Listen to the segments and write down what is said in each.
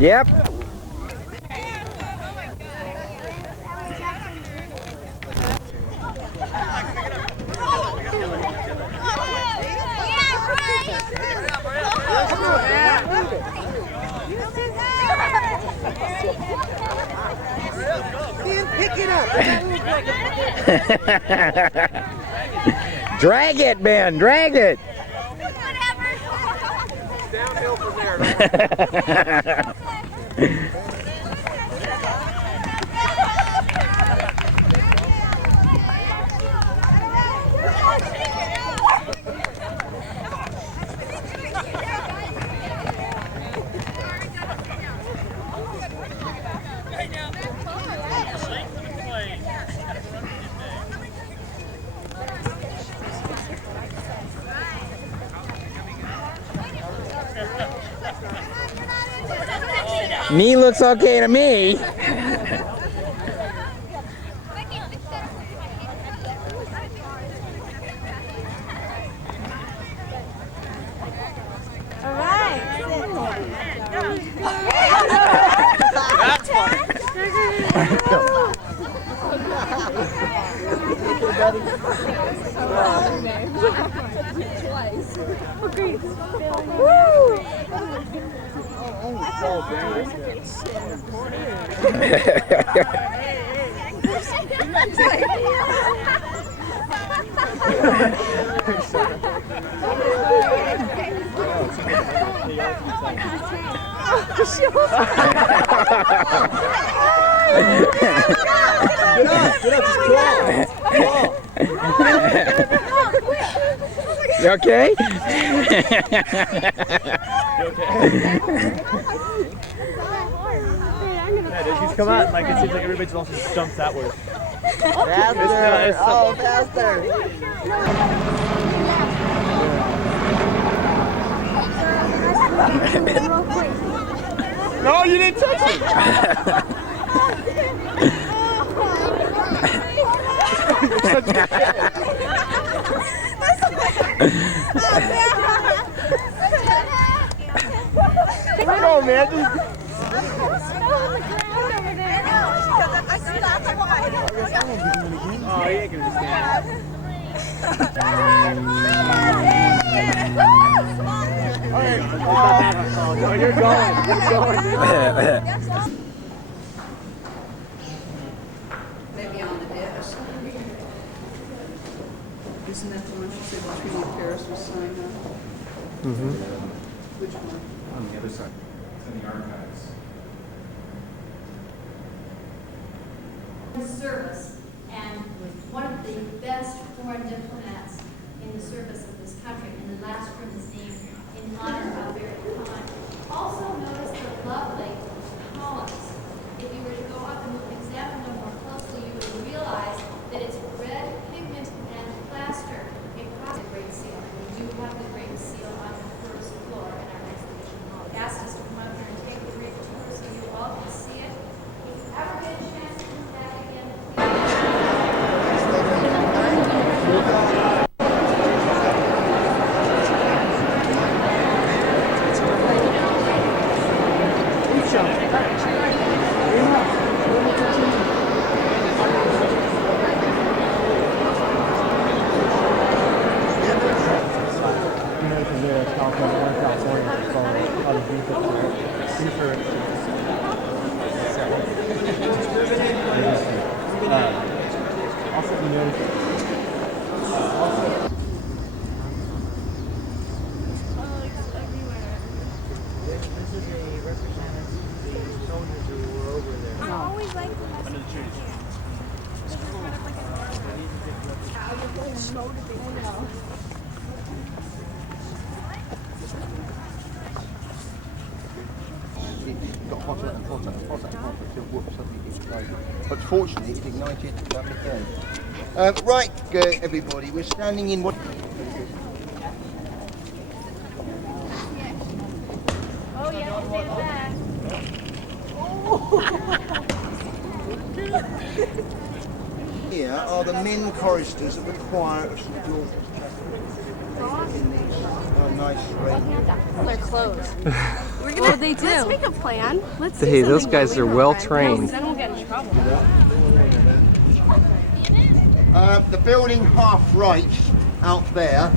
Yep. Pick it up. Drag it, Ben. Drag it. Downhill from there. Me looks okay to me. All right. That's funny. Get up, just crawl. You okay? Yeah, just come out, like it seems like everybody also just jumps that way. Faster. Oh, faster. No, you didn't touch it! Come on, man. Oh, he ain't gonna stand. Oh, you're going. Maybe on the desk. Isn't that the one she said the Treaty of Paris was signed on? Mm-hmm. Which one? On the other side. It's in the archives. Service, and one of the best foreign diplomats in the service of this country, and the last room is named in honor of their time. Also notice the lovely columns. If you were to go up and examine them more closely, you would realize that it's red pigment and plaster across the Great Seal. And we do have the Great Seal on the first floor in our exhibition hall. They asked us to come up here and take the great tour so you all can see it. If you ever get a chance to come back again, Got hotter and hotter and hotter and hotter until whoop, suddenly it exploded. But fortunately it ignited lovely game. Right, everybody, we're standing in what... oh yeah, stay back. Here are the men choristers of the choir of St George's. In these nice rain. They're closed. We're gonna. They do. Let's make a plan. Let's. Hey, those guys are well trained. Then we'll get in trouble. The building half right out there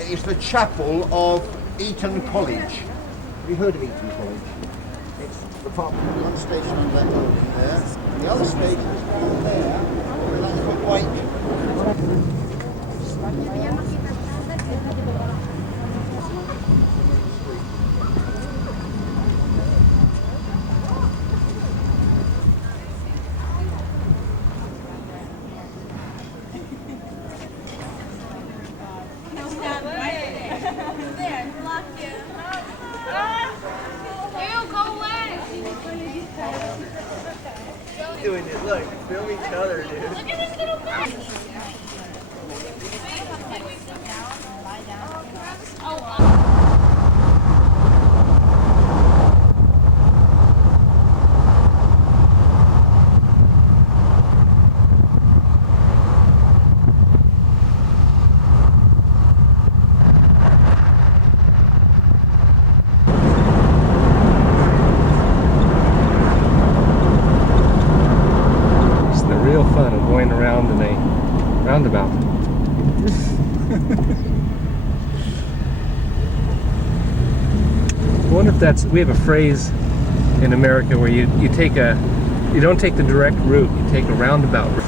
is the chapel of Eton College. Have you heard of Eton College? It's the part of one station on that building there. And the other station is down there, where that little white. Doing it. Look, film each other, dude. Look at this little guy. It's the real fun of going around in a roundabout. I wonder if that's, we have a phrase in America where you don't take the direct route, you take a roundabout route.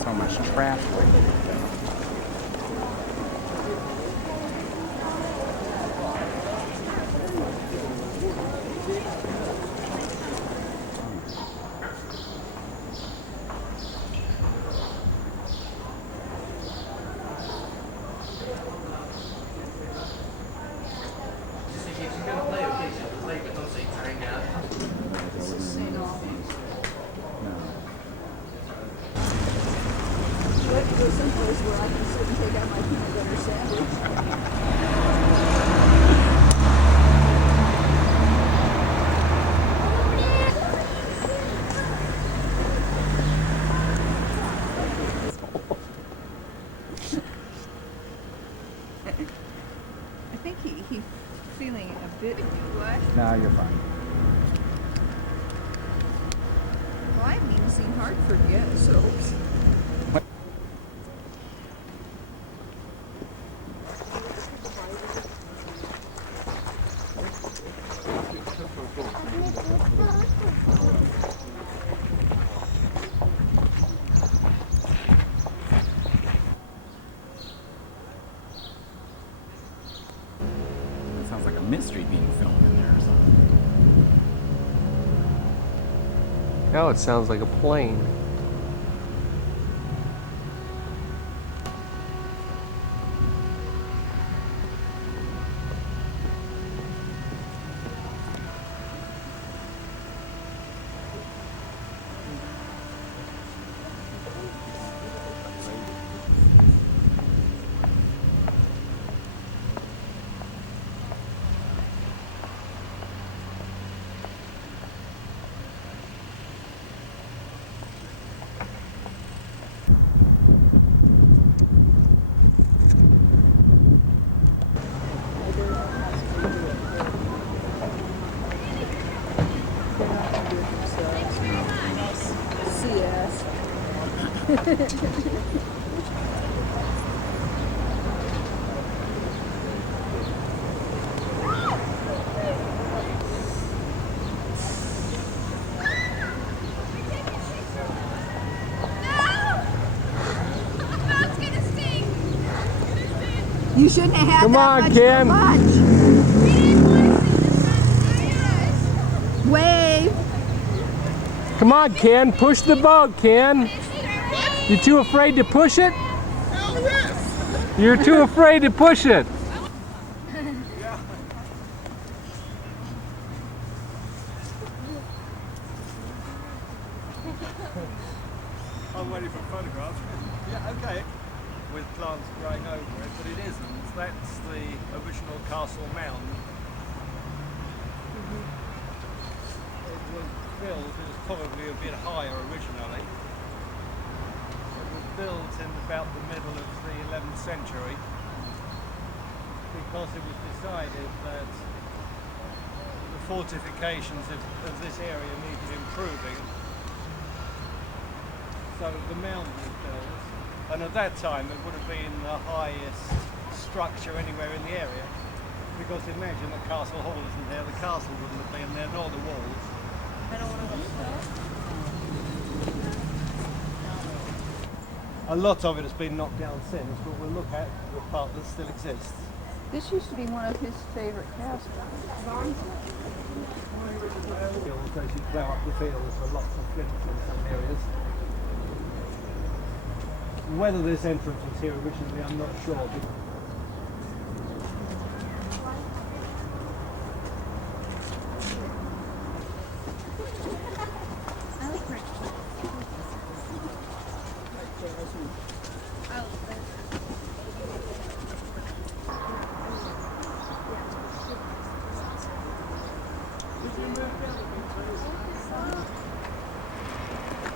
So much traffic. Go someplace where I can sit and take out my peanut butter sandwich. I think he's feeling a bit. No, you're fine. Well, I haven't even seen Hartford yet, so. It sounds like a mystery being filmed in there or something. Now it sounds like a plane. You shouldn't have had Come that on, much Ken. lunch. Wave. Come on, Ken. Push the boat, Ken. You too afraid to push it? You're too afraid to push it. I'm waiting for photographs. Yeah, okay. With plants growing over it, but it isn't. That's the original castle mound. It was built, it was probably a bit higher originally. It was built in about the middle of the 11th century because it was decided that the fortifications of this area needed improving. So the mound was built, and at that time it would have been the highest structure anywhere in the area, because imagine the castle hall isn't there, the castle wouldn't have been there, nor the walls. A lot of it has been knocked down since, but we'll look at the part that still exists. This used to be one of his favorite castles. As you plough up the fields, there are lots of flints in some areas. Whether this entrance was here originally, I'm not sure.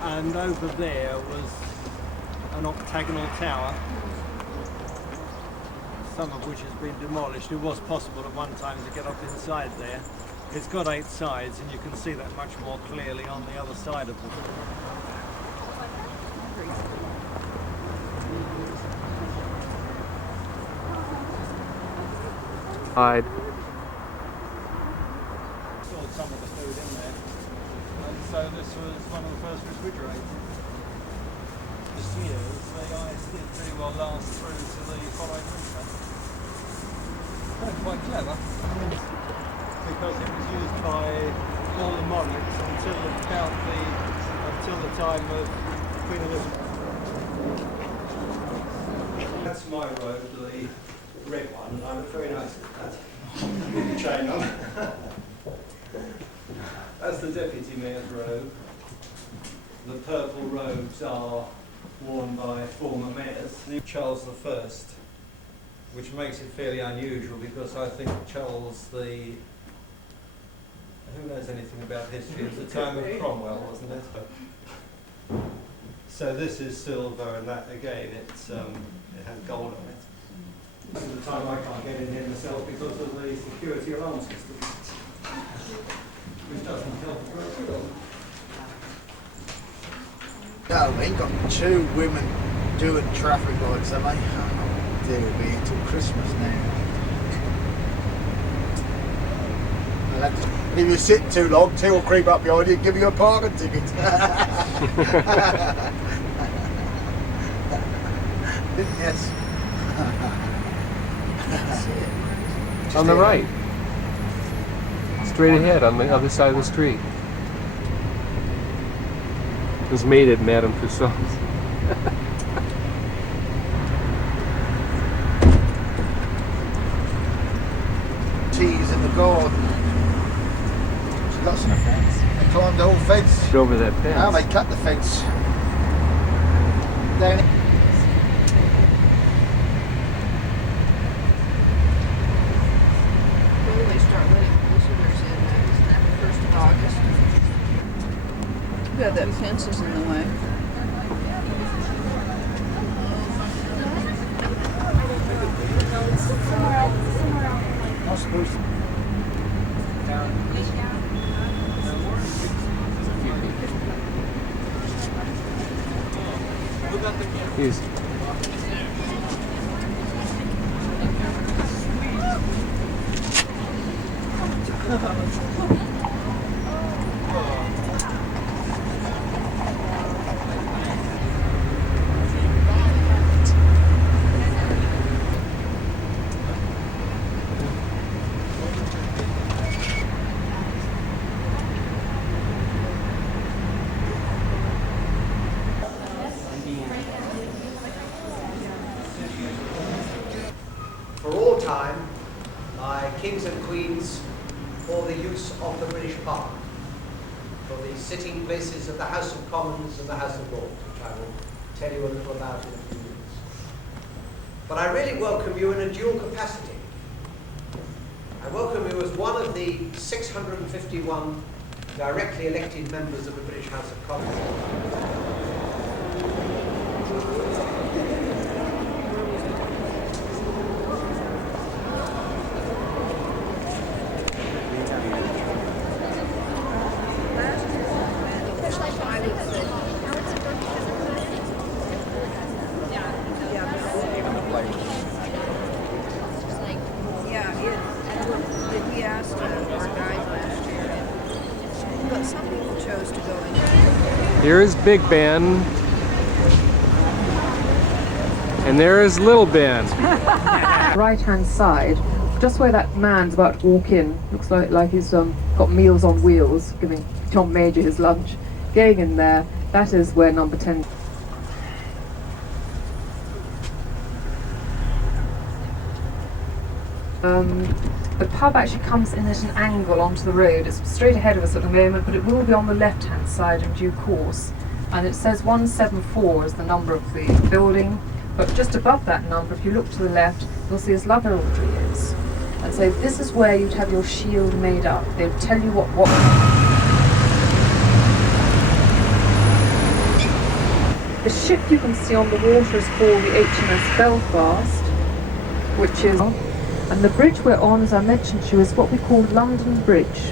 And over there was an octagonal tower, some of which has been demolished. It was possible at one time to get up inside there. It's got 8 sides, and you can see that much more clearly on the other side of them. Hide. Stored some of the food in there. And so this was one of the first refrigerators. For years, the ice did pretty well last through to the following winter. Quite clever, because it was used by all the monarchs until the time of Queen Elizabeth. That's my road, the red one. I'm very nice at that. With the chain on. That's the Deputy Mayor's robe. The purple robes are worn by former mayors. Charles I, which makes it fairly unusual because I think Charles the... Who knows anything about history? It was the time of Cromwell, wasn't it? So this is silver, and that again, it has gold on it. This is the time I can't get in here myself because of the security alarm system, which doesn't help a great deal. No, we ain't got 2 women doing traffic lights, have they? Oh, dear, it'll be until Christmas now. If you sit too long, 2 will creep up behind you and give you a parking ticket. Yes. On the right. Straight ahead on the other side of the street. It was made at Madame Tussauds. Teas in the garden. She got some fence. They climbed the whole fence. It's over that fence. Now they cut the fence. Down. They start letting visitors in now. Isn't that the 1st of August? Yeah, that fence is in the way. Not supposed to. Easy. For all time, by kings and queens, for the use of the British Parliament, for the sitting places of the House of Commons and the House of Lords, which I will tell you a little about in a few minutes. But I really welcome you in a dual capacity. I welcome you as one of the 651 directly elected members of the British House of Commons. We asked our guide last year, but some people chose to go in. Here is Big Ben. And there is Little Ben. Right hand side, just where that man's about to walk in, looks like he's got Meals on Wheels, giving Tom Major his lunch. Going in there, that is where number 10. The pub actually comes in at an angle onto the road. It's straight ahead of us at the moment, but it will be on the left-hand side in due course. And it says 174 is the number of the building, but just above that number, if you look to the left, you'll see as Love Heraldry is. And so this is where you'd have your shield made up. They'll tell you what. The ship you can see on the water is called the HMS Belfast, which is. And the bridge we're on, as I mentioned to you, is what we call London Bridge.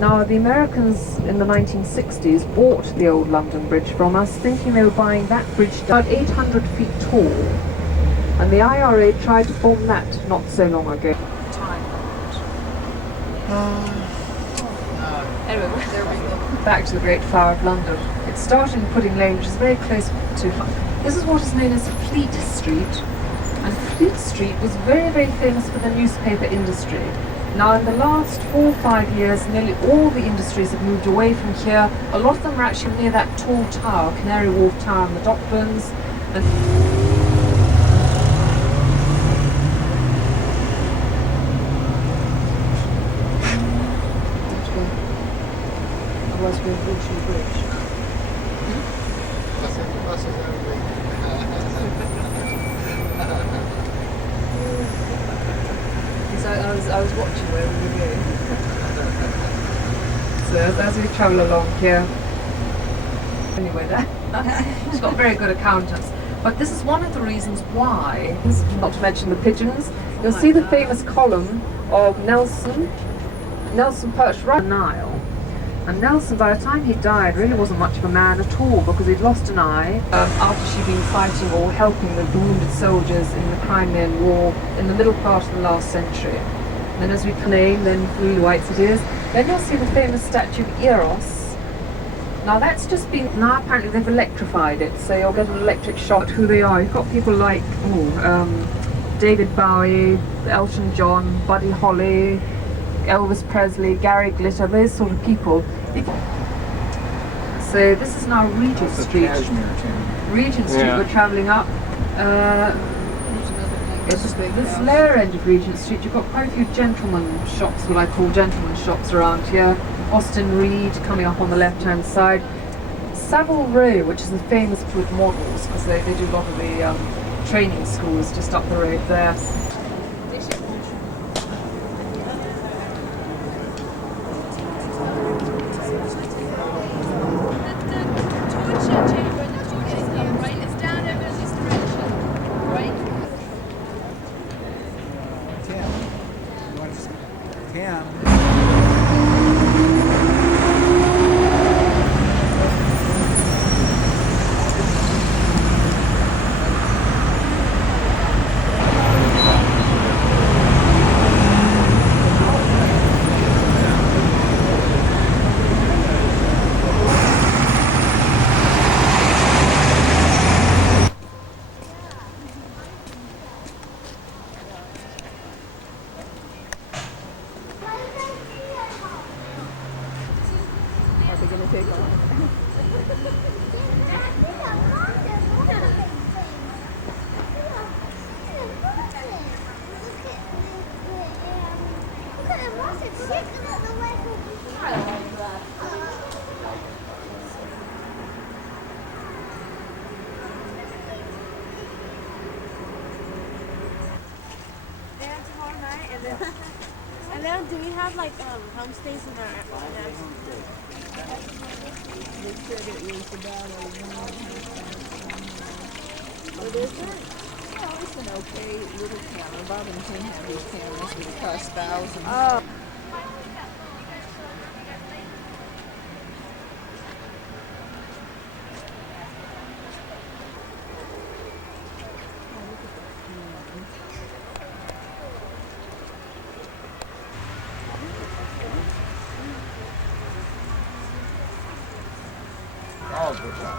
Now, the Americans in the 1960s bought the old London Bridge from us, thinking they were buying that bridge about 800 feet tall. And the IRA tried to bomb that not so long ago. Anyway, there we go. Back to the Great Flower of London. It started in Pudding Lane, which is very close to. This is what is known as Fleet Street. And Fleet Street was very, very famous for the newspaper industry. Now, in the last 4 or 5 years, nearly all the industries have moved away from here. A lot of them are actually near that tall tower, Canary Wharf Tower in the Docklands. And otherwise we're approaching the bridge. So I was watching where we were going. So as we travel along here, anyway, she's got very good accountants. But this is one of the reasons why, not to mention the pigeons, you'll see the famous column of Nelson perched right on the Nile. And Nelson, by the time he died, really wasn't much of a man at all, because he'd lost an eye after she'd been fighting or helping the wounded soldiers in the Crimean War in the middle part of the last century. And then as we claim, then Lily White's it is, then you'll see the famous statue of Eros. Now that's just been, now apparently they've electrified it, so you'll get an electric shock at who they are. You've got people like David Bowie, Elton John, Buddy Holly, Elvis Presley, Gary Glitter, those sort of people. So this is now Regent Street. Regent Street, yeah. We're travelling up. It's this lower end of Regent Street. You've got quite a few gentleman shops, what I call gentleman shops around here. Austin Reed coming up on the left-hand side. Savile Row, which is famous with models, because they do a lot of the training schools just up the road there. take off. And then do we have like homestays in our What is it? Oh, it's an okay little camera. Bob and Tim have these cameras that cost thousands. Oh. Oh, good job.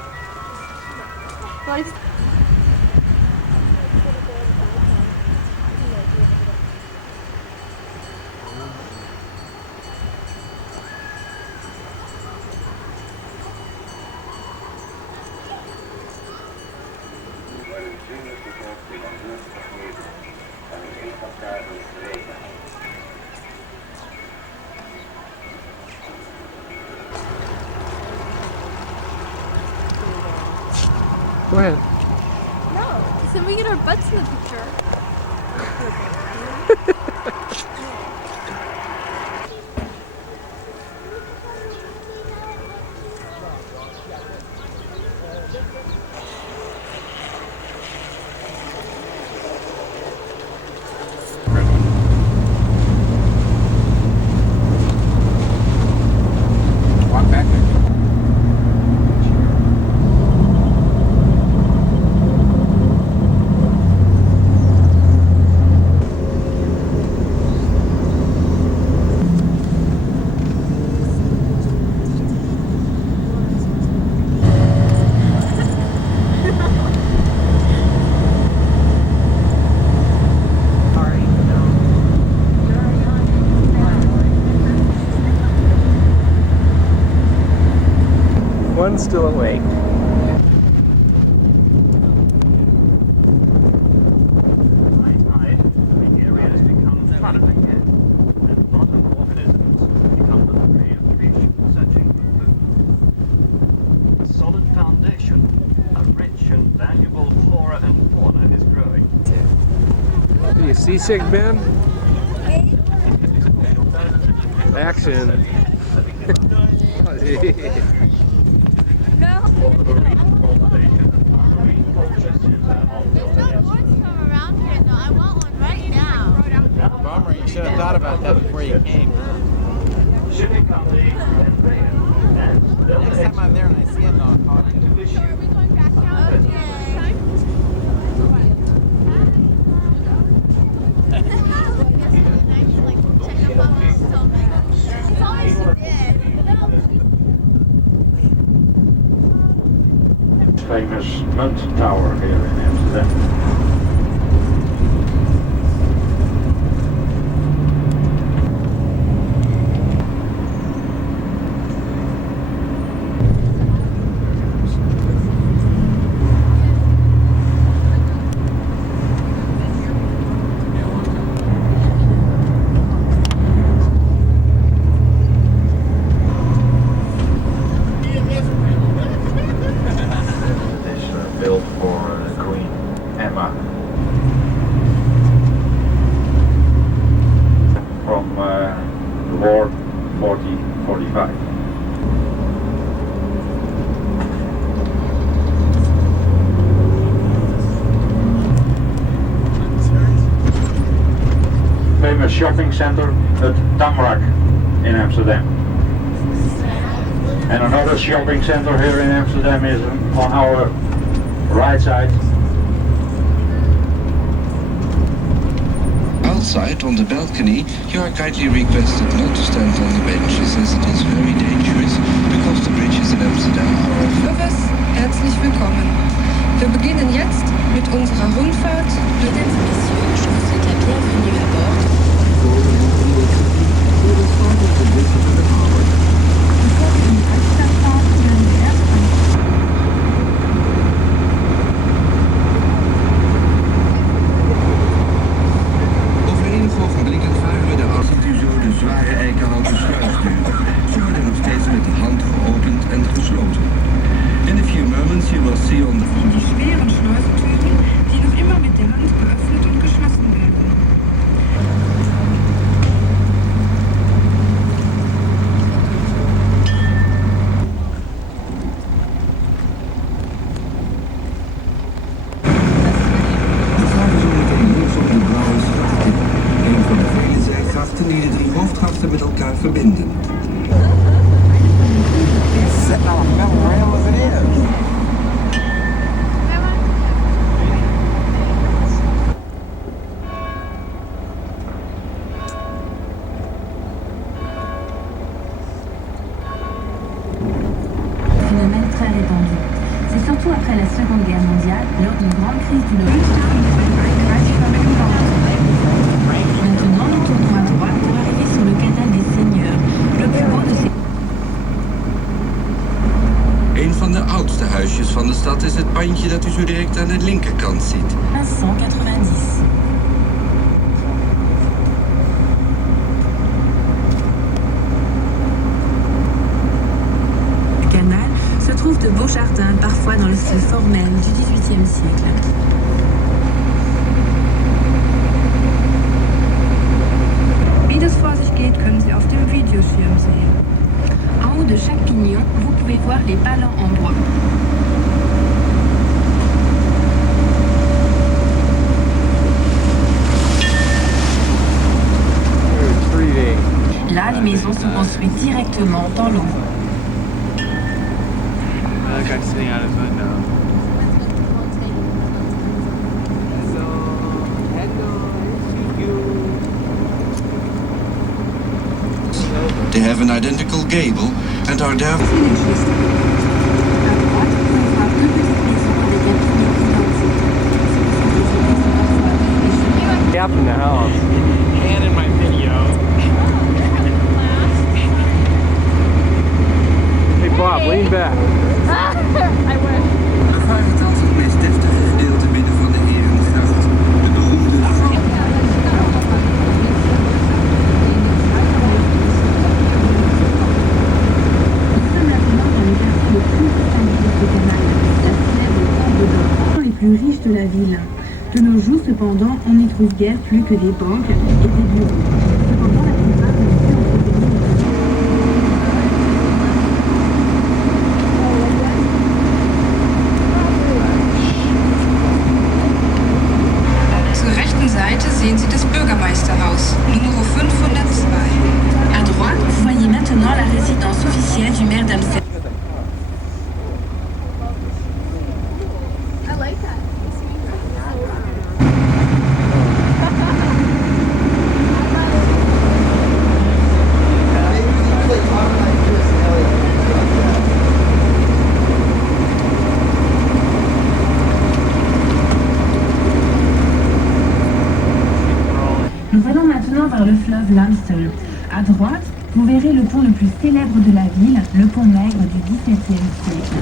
Go ahead. No, so we get our butts in the picture. Walk back there. One's still awake. Solid foundation, a rich and valuable flora and fauna is growing. Are you seasick, Ben? Action. Bummer, you should have thought about that before you came. Shipping company and Next time I'm there and I see him, I'll call you. famous Munt Tower here in Amsterdam. Built for Queen Emma from the war 40-45. Famous shopping center at Damrak in Amsterdam. And another shopping center here in Amsterdam is on our right side. Outside on the balcony, you are kindly requested not to stand on the benches as it is very dangerous because the bridges in Amsterdam are off. Herzlich willkommen. Wir beginnen jetzt mit unserer Rundfahrt. Mesdames et messieurs, je vous souhaite la bienvenue à bord. Before the Reichstag die de drie hoofdgrachten met elkaar verbinden. Sitting on a metal rail as it is. Phénomène très répandu. C'est surtout après la Seconde Guerre mondiale, lors d'une grande crise du logement. Maintenant, nous tournons à droite pour arriver sur le canal des Seigneurs, le plus beau de ces... Een van de oudste huisjes van de stad is het pandje dat u zo direct aan de linkerkant ziet. 1590. Canal se trouvent de beaux jardins, parfois dans le style formel du XVIIIe siècle. Wie das vor sich geht, können Sie auf dem Videoschirm sehen. En haut de chaque pignon, vous pouvez voir les palans en bois. Là, les maisons sont construites directement dans l'eau. Another guy sitting out his window. They have an identical gable and are therefore... Up in the house. And in my video. Hey Bob, lean back. I wish. We varen thans het meest deftige gedeelte binnen van de Herengracht. De beroemde les plus riches de la ville. De nos jours, cependant, on n'y trouve guère plus que des banques et des bureaux. Cependant, la plupart de ces Zur rechten Seite sehen Sie das Bürgermeisterhaus, Nummer 502. À droite, vous voyez maintenant la résidence officielle du maire d'Amsterdam. I like that. Nous allons maintenant vers le fleuve l'Amstel. À droite, vous verrez le pont le plus célèbre de la ville, le pont Maigre du XVIIe siècle.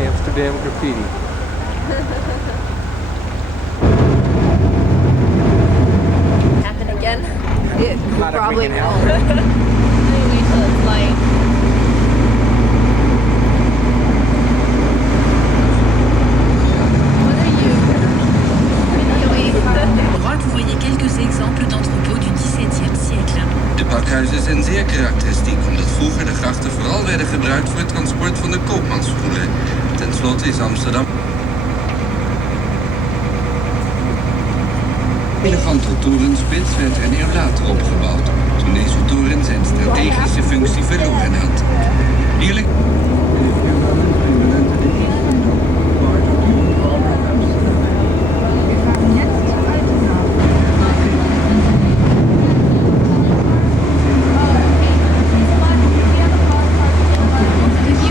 Amsterdam graffiti. Happen again? It Not if we probably can will. help it. Wait till it's light. À droite, vous voyez quelques exemples d'entrepôts du XVIIe siècle. De pakhuizen zijn zeer karakteristiek omdat vroeger de grachten vooral werden gebruikt voor het transport van de koopmansgoederen. Ten slotte is Amsterdam een elegante torenspits werd er een eeuw later opgebouwd, toen deze toren zijn strategische functie verloren had. Hier Did you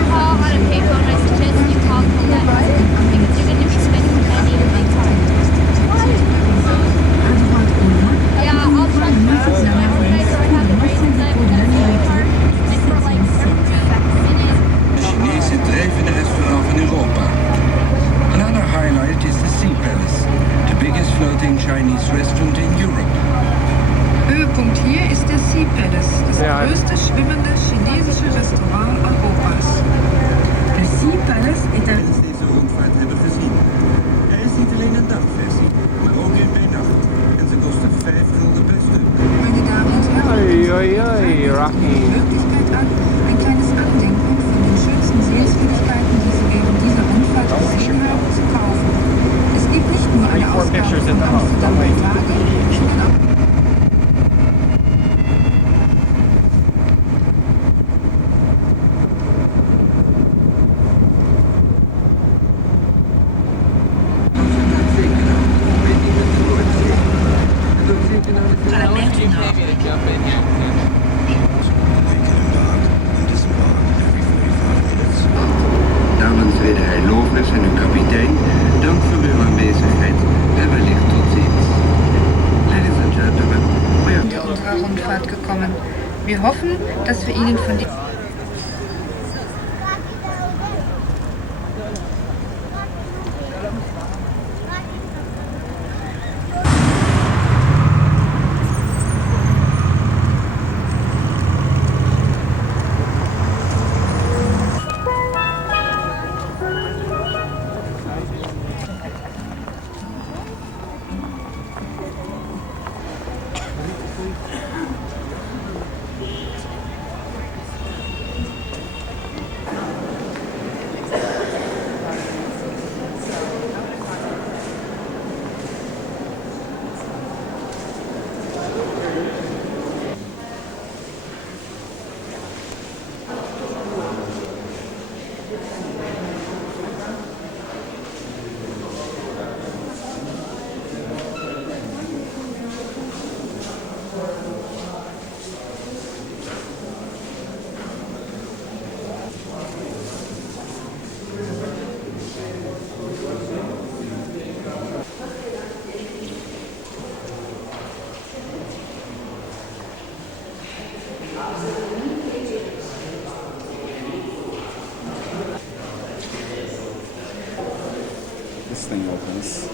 vijfde restaurant van Europa. Another highlight is the Sea Palace, the biggest floating Chinese restaurant in Europe. Höhepunkt hier ist der Sea Palace, das größte schwimmende chinesische Restaurant Europas. Le Sea Palace est un... Deze rondvaart hebben gezien. Er is niet alleen een dagversie, maar ook een bij nacht. En ze kosten 5 gulden per stuk. Meine Damen und Herren, Rocky. die Möglichkeit an, ein kleines Andenken von den schönsten Sehenswürdigkeiten, die Sie während dieser Rundfahrt gesehen haben, zu kaufen. Es gibt nicht nur eine Ausgabe von Amsterdam bei Tage, sondern auch Namens Reederij Lovers en uw kapitein, dank voor uw aanwezigheid en wellicht tot ziens. Ladies and gentlemen, we are... in unserer Rundfahrt gekommen. Wir hoffen, dass wir Ihnen von die This thing opens.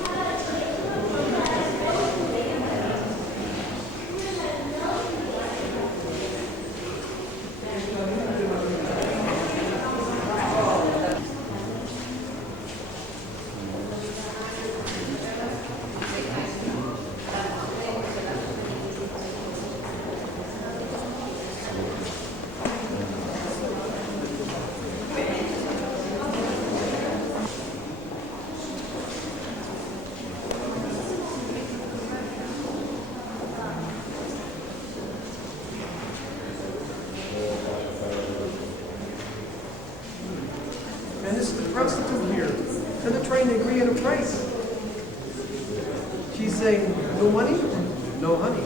And this is the prostitute here. And they're trying to agree on a price. She's saying, no money, no honey.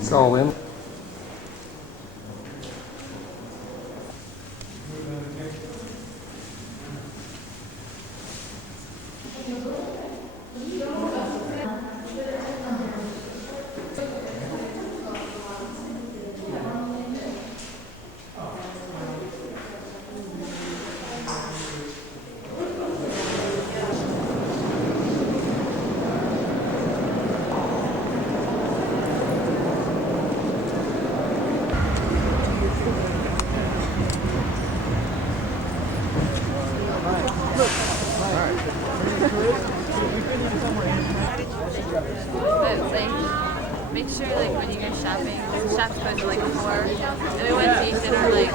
It's all in. make sure like when you go shopping, shop's closed at like 4. And we went to eat dinner like.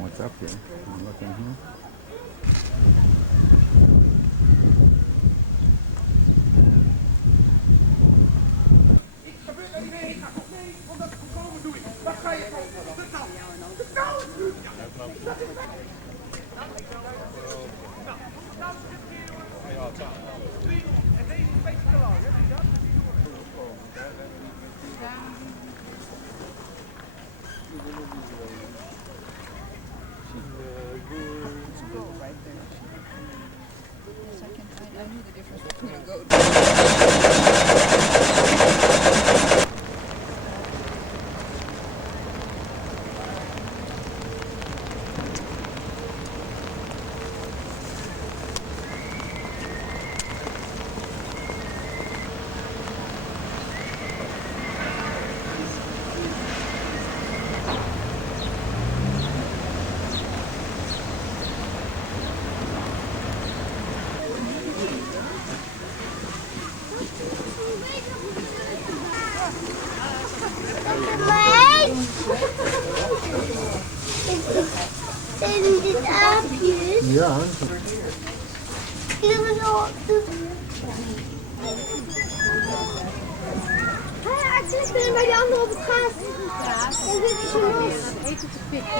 What's up here? I'm looking here. I knew the difference between a goat. Ja. Ik ben bij die andere op het gras. Dan zit je zo los. Eten te pikken.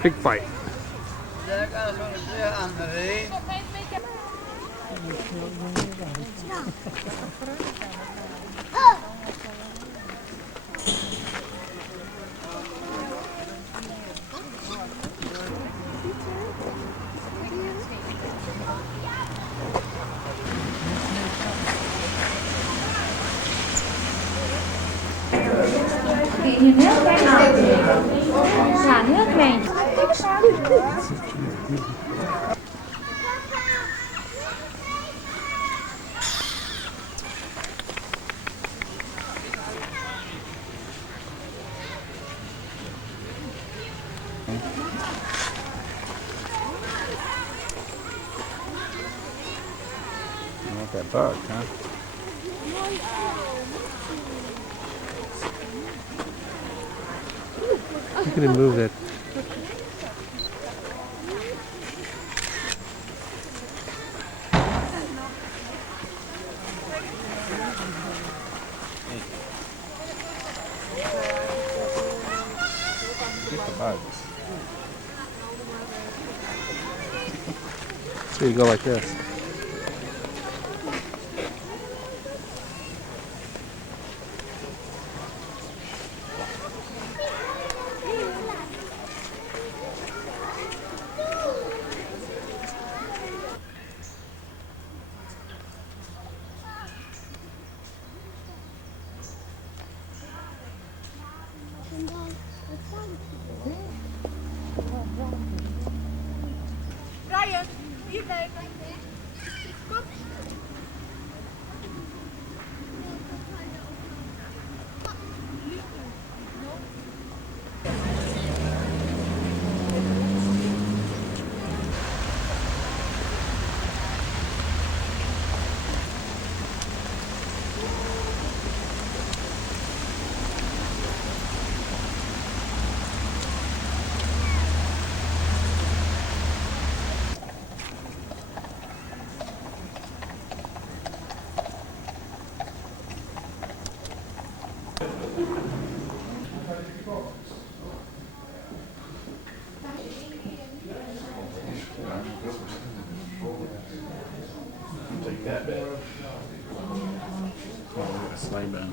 Pig fight. Je net bijna. Ja, nu het meentje. Not that bug, huh? You can move it. Get the bugs. So you go like this. Brian, hier blijven. a sleigh band.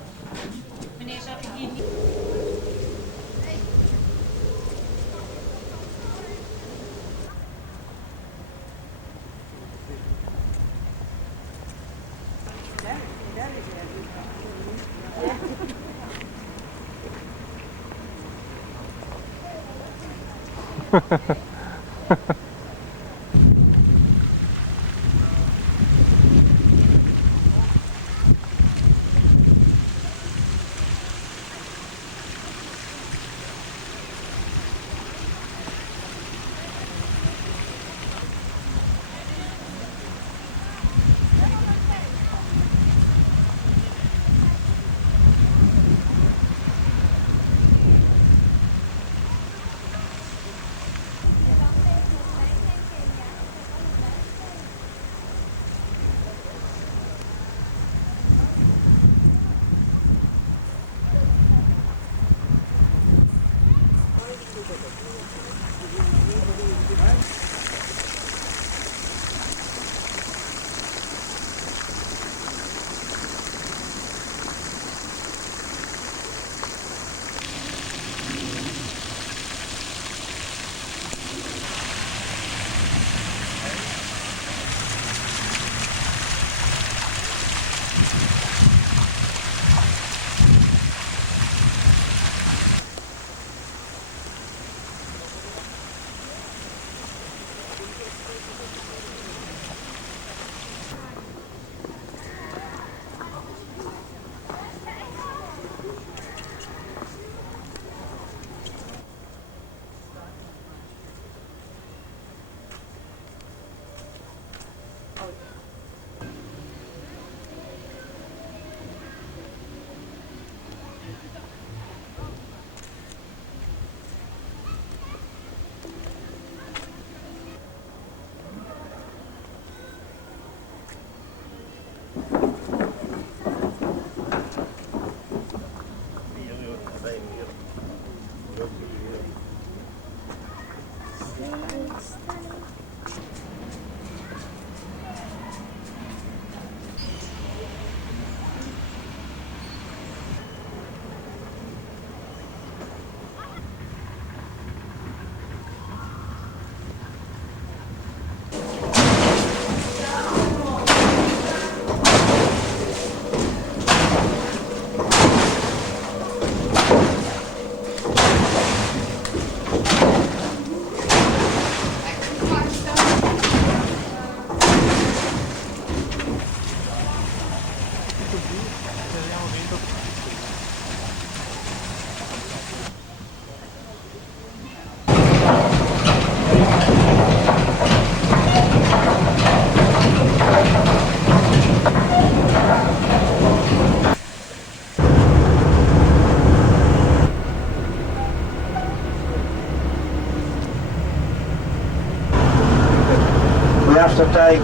You have to take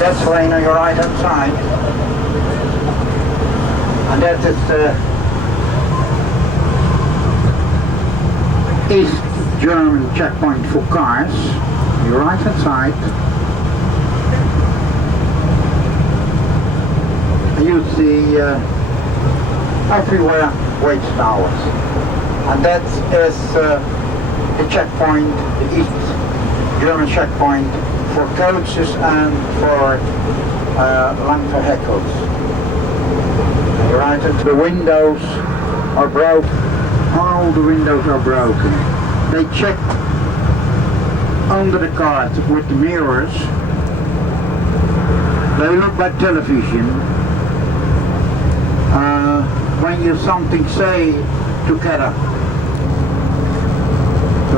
that lane on your right hand side, and that is the East German checkpoint for cars, your right hand side. You see everywhere wait towers, and that is the checkpoint, the East German checkpoint for coaches and for long vehicles. You're right, and the windows are broken. All the windows are broken. They check under the cars with the mirrors. They look like television. When you something say together.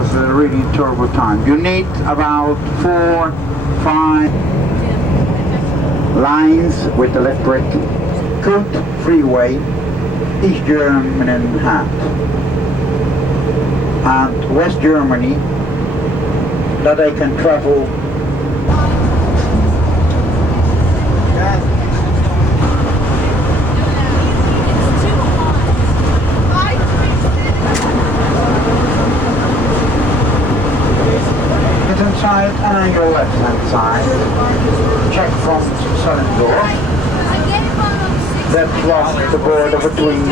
It's a really terrible time. You need about 4, 5 lines with electric. Good freeway, East Germany had. And West Germany, that they can travel. Side and on your left hand side. Check from southern door. that was the border between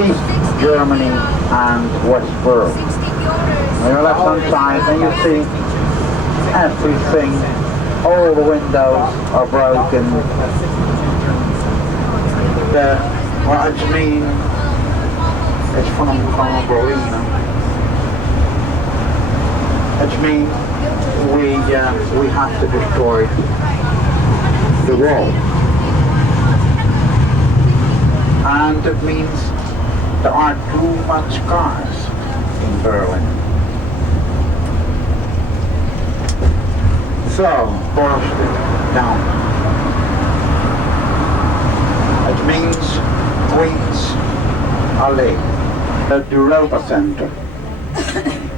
East Germany and West Berlin. On the left-hand side, then you see everything. All the windows are broken. What I mean is from Berlin. Which means we have to destroy the wall. And it means there are too much cars in Berlin. So, forced it down. It means Queen's Alley, the Europa Center.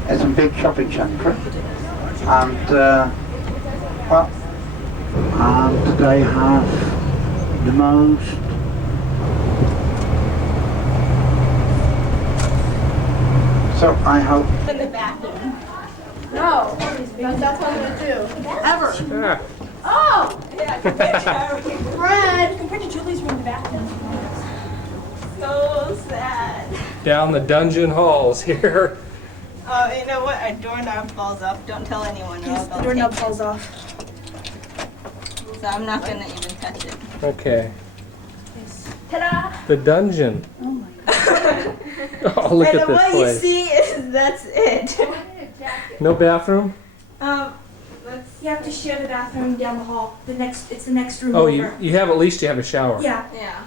It's a big shopping center, and well, and they have the most so I hope In the bathroom. No, that's what I'm gonna do. Ever. Oh! Yeah, Fred! Compared to Julie's room, the bathroom. So sad. Down the dungeon halls here. Oh, you know what? Our doorknob falls off. Don't tell anyone. Yes, the doorknob falls off. So I'm not gonna even touch it. Okay. Ta-da! The dungeon. Oh my god. Oh, look and at this what place. you see is that's it. No bathroom? You have to share the bathroom down the hall. It's the next room Oh, over. you have at least you have a shower. Yeah. Yeah.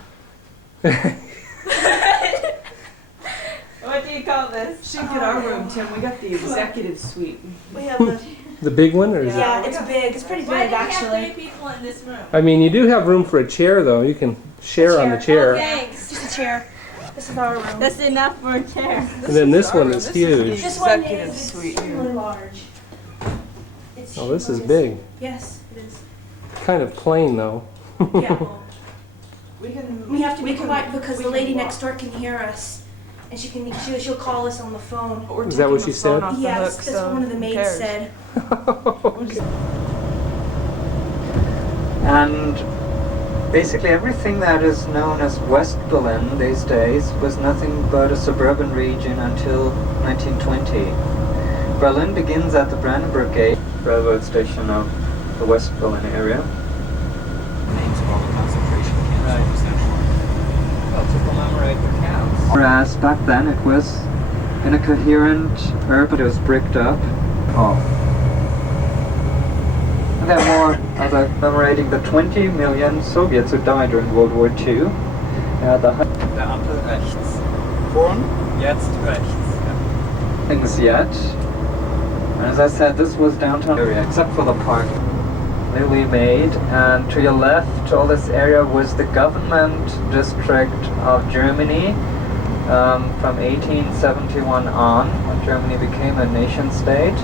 What do you call this? Should get our room, Tim. We got the executive suite. We have the. The big one, or is Yeah, it's big. It's pretty Why big do we have actually. 3 people in this room? it? I mean, you do have room for a chair, though. You can share on the chair. Oh, thanks. Just a chair. This is our room. That's enough for a chair. And then this one is huge. This one Executive is suite extremely large. It's Oh, this is humongous. big. Yes, it is. Kind of plain, though. Yeah. Well, We we have to be quiet because we the lady can next door can hear us, and she'll call us on the phone. Is that what she said? Yeah, that's what one of the maids said. And basically everything that is known as West Berlin these days was nothing but a suburban region until 1920. Berlin begins at the Brandenburg Gate, railroad station of the West Berlin area. Names of all the concentration camps. Well, to commemorate the camps. Whereas back then it was in a coherent urban, it was bricked up. Oh. And there are more other commemorating the 20 million Soviets who died during World War II. Der Ampel rechts. Vorn, jetzt rechts. Ja. Things yet. As I said, this was downtown area, except for the park. Newly made, and to your left, all this area was the government district of Germany from 1871 on, when Germany became a nation state,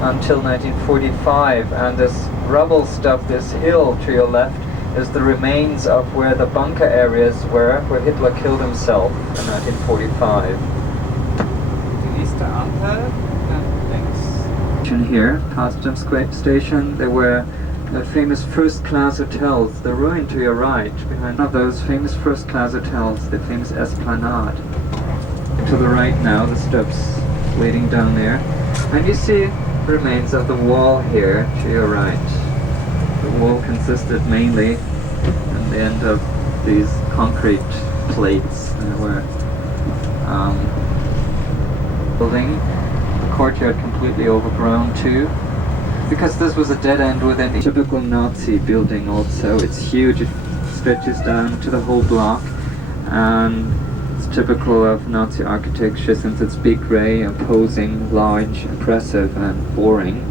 until 1945. And this rubble stuff, this hill to your left, is the remains of where the bunker areas were, where Hitler killed himself in 1945. Die nächste Ampel, links. Here, Potsdam Station, there were the famous first-class hotels. The ruin to your right, behind one of those famous first-class hotels, the famous Esplanade. To the right now, the steps leading down there. And you see remains of the wall here to your right. The wall consisted mainly in the end of these concrete plates that were building. The courtyard completely overgrown too, because this was a dead end within a typical Nazi building also. It's huge, it stretches down to the whole block, and it's typical of Nazi architecture since it's big, grey, imposing, large, impressive and boring.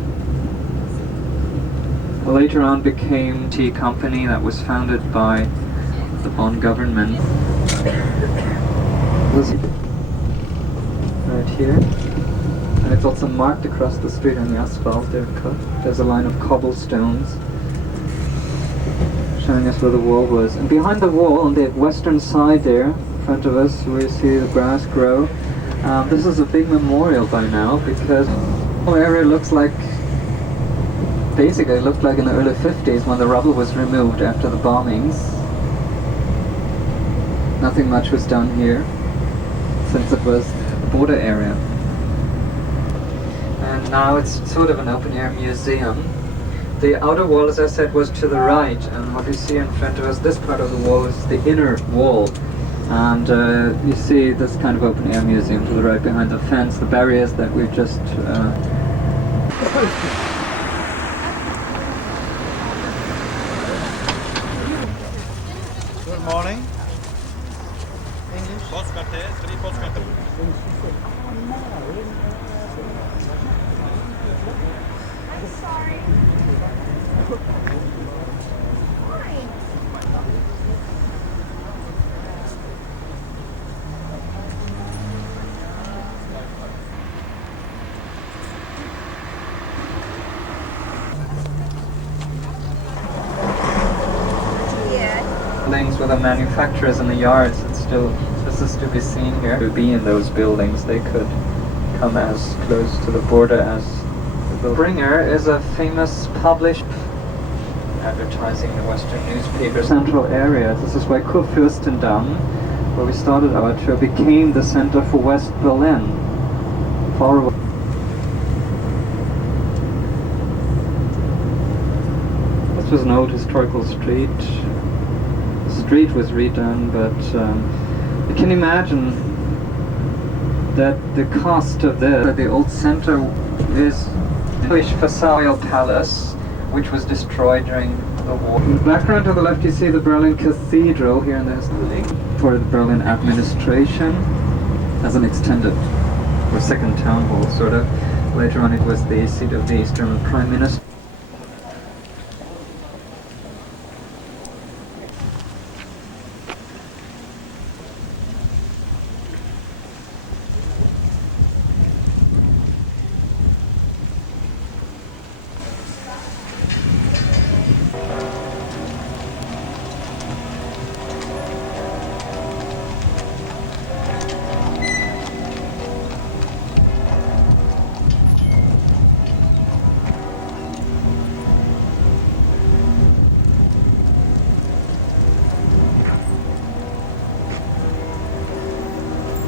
Later on became T company that was founded by the Bonn government. Right here. And it's also marked across the street on the asphalt there. There's a line of cobblestones showing us where the wall was. And behind the wall, on the western side there, in front of us, where you see the grass grow, this is a big memorial by now, because the whole area looks like, basically it looked like in the early 50s when the rubble was removed after the bombings. Nothing much was done here, since it was the border area. And now it's sort of an open-air museum. The outer wall, as I said, was to the right, and what you see in front of us, this part of the wall, is the inner wall. And you see this kind of open-air museum to the right behind the fence, the barriers that we've just... Good morning. English? Postkarte, 3 postkarte. I'm sorry. Buildings with the manufacturers in the yards, it's still, this is to be seen here. To be in those buildings, they could come as close to the border as the Bringer is a famous published advertising the Western newspaper central area. This is why Kurfürstendamm, where we started our tour, became the center for West Berlin. Far away. This was an old historical street. The street was redone, but you can imagine that the cost of the old center is English Versailles Palace, which was destroyed during the war. In the background to the left you see the Berlin Cathedral here in this building for the Berlin administration as an extended or second town hall sort of. Later on it was the seat of the East German Prime Minister.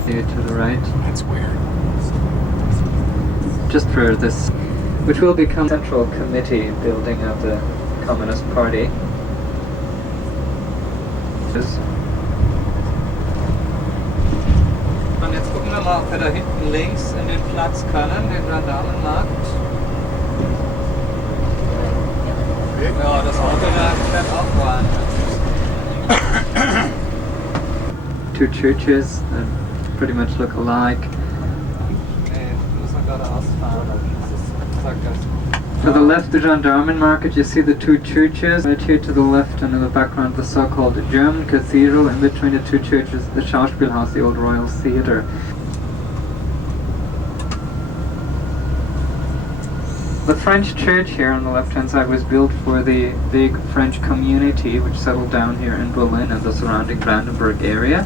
Here to the right. That's weird. Just for this, which will become Central Committee building of the Communist Party. Und jetzt gucken wir mal, ob wir da hinten links in den Platz können, den Gendarmenmarkt. Ja, das Auto da fährt auch woanders. Two churches that pretty much look alike. To the left, the Gendarmen Market, you see the two churches. Right here to the left and in the background, the so-called German Cathedral. In between the two churches, the Schauspielhaus, the old Royal Theatre. The French church here on the left-hand side was built for the big French community which settled down here in Berlin and the surrounding Brandenburg area.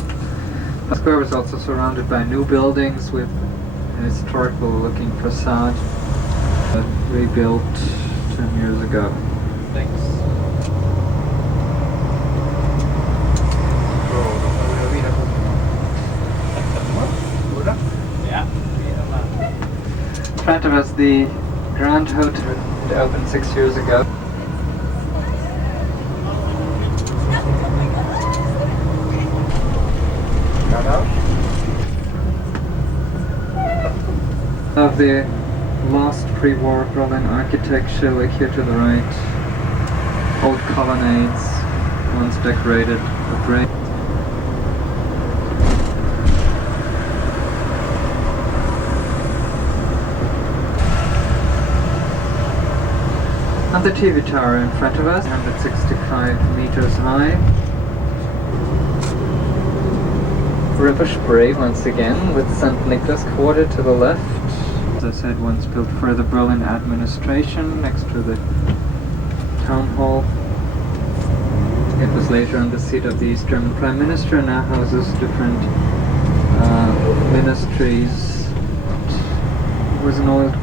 The square was also surrounded by new buildings with an historical-looking facade, rebuilt 10 years ago. Thanks. In front of us, the Grand Hotel. It opened 6 years ago. Of the lost pre-war Berlin architecture, like here to the right, old colonnades, once decorated with brick. And the TV tower in front of us, 165 meters high. River Spree once again, with St. Nicholas Quarter to the left. As I said, once built for the Berlin administration, next to the town hall. It was later on the seat of the East German Prime Minister, now houses different ministries. It was an old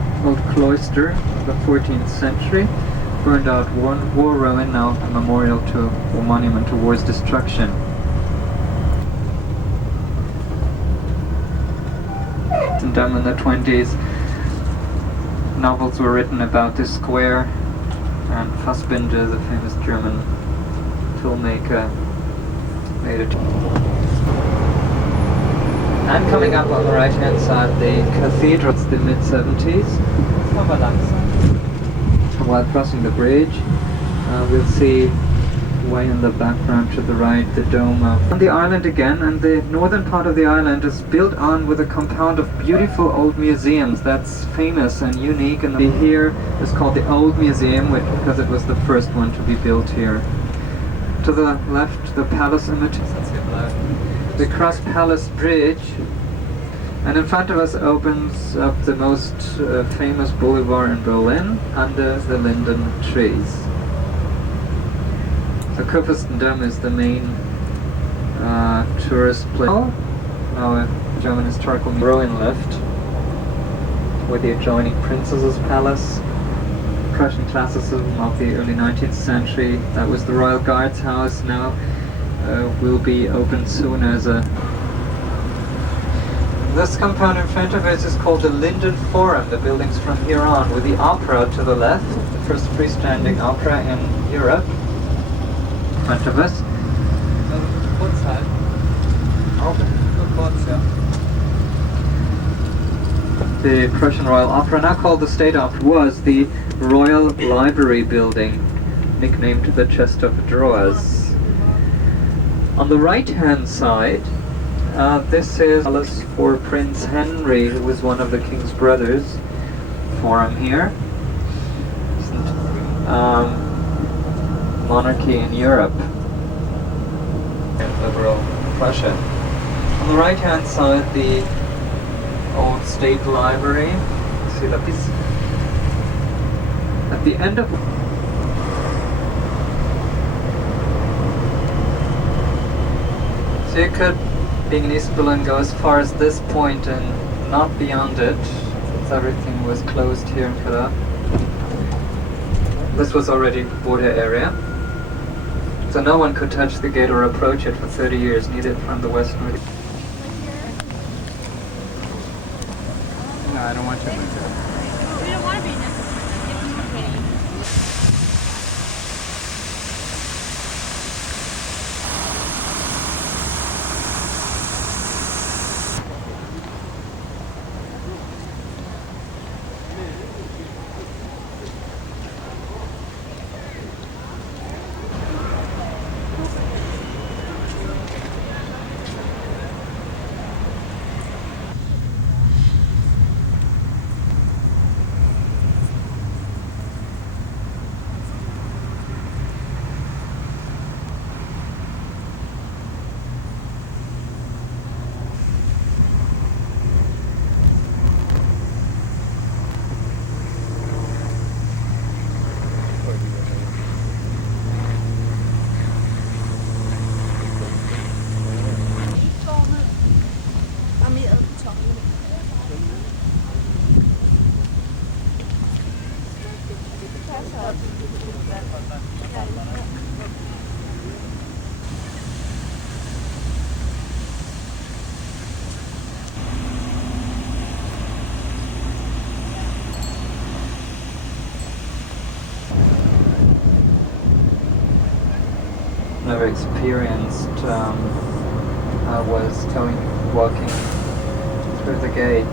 cloister of the 14th century. Burned out war ruin, now a memorial to a monument to war's destruction. Amsterdam in the 20s. Novels were written about this square, and Fassbinder, the famous German filmmaker, made it. And coming up on the right hand side, the cathedral, it's the mid-70s. While crossing the bridge, we'll see way in the background to the right the dome of on the island again, and the northern part of the island is built on with a compound of beautiful old museums that's famous and unique, and here is called the Old Museum because it was the first one to be built here. To the left, the palace image, the Cross Palace Bridge, and in front of us opens up the most famous boulevard in Berlin under the linden trees. So Kurfürstendamm is the main tourist place. Now a German historical ruin left with the adjoining Princess's Palace, Prussian classicism of the early 19th century. That was the Royal Guards House. Now will be opened soon as a... This compound in front of it is called the Linden Forum. The building's from here on, with the opera to the left, the first freestanding opera in Europe. In front of us. The Prussian Royal Opera, now called the State Opera, was the Royal Library building, nicknamed the Chest of Drawers. On the right-hand side, this is palace for Prince Henry, who was one of the king's brothers. Forum here. Monarchy in Europe. And liberal Prussia. On the right-hand side, the old state library. See that piece? At the end of so you could, being in East Berlin, go as far as this point and not beyond it, since everything was closed here and cut up. This was already border area, so no one could touch the gate or approach it for 30 years, neither from the west nor the east. No, I don't want you like that. We don't want to be necessary. Never experienced I was walking through the gate.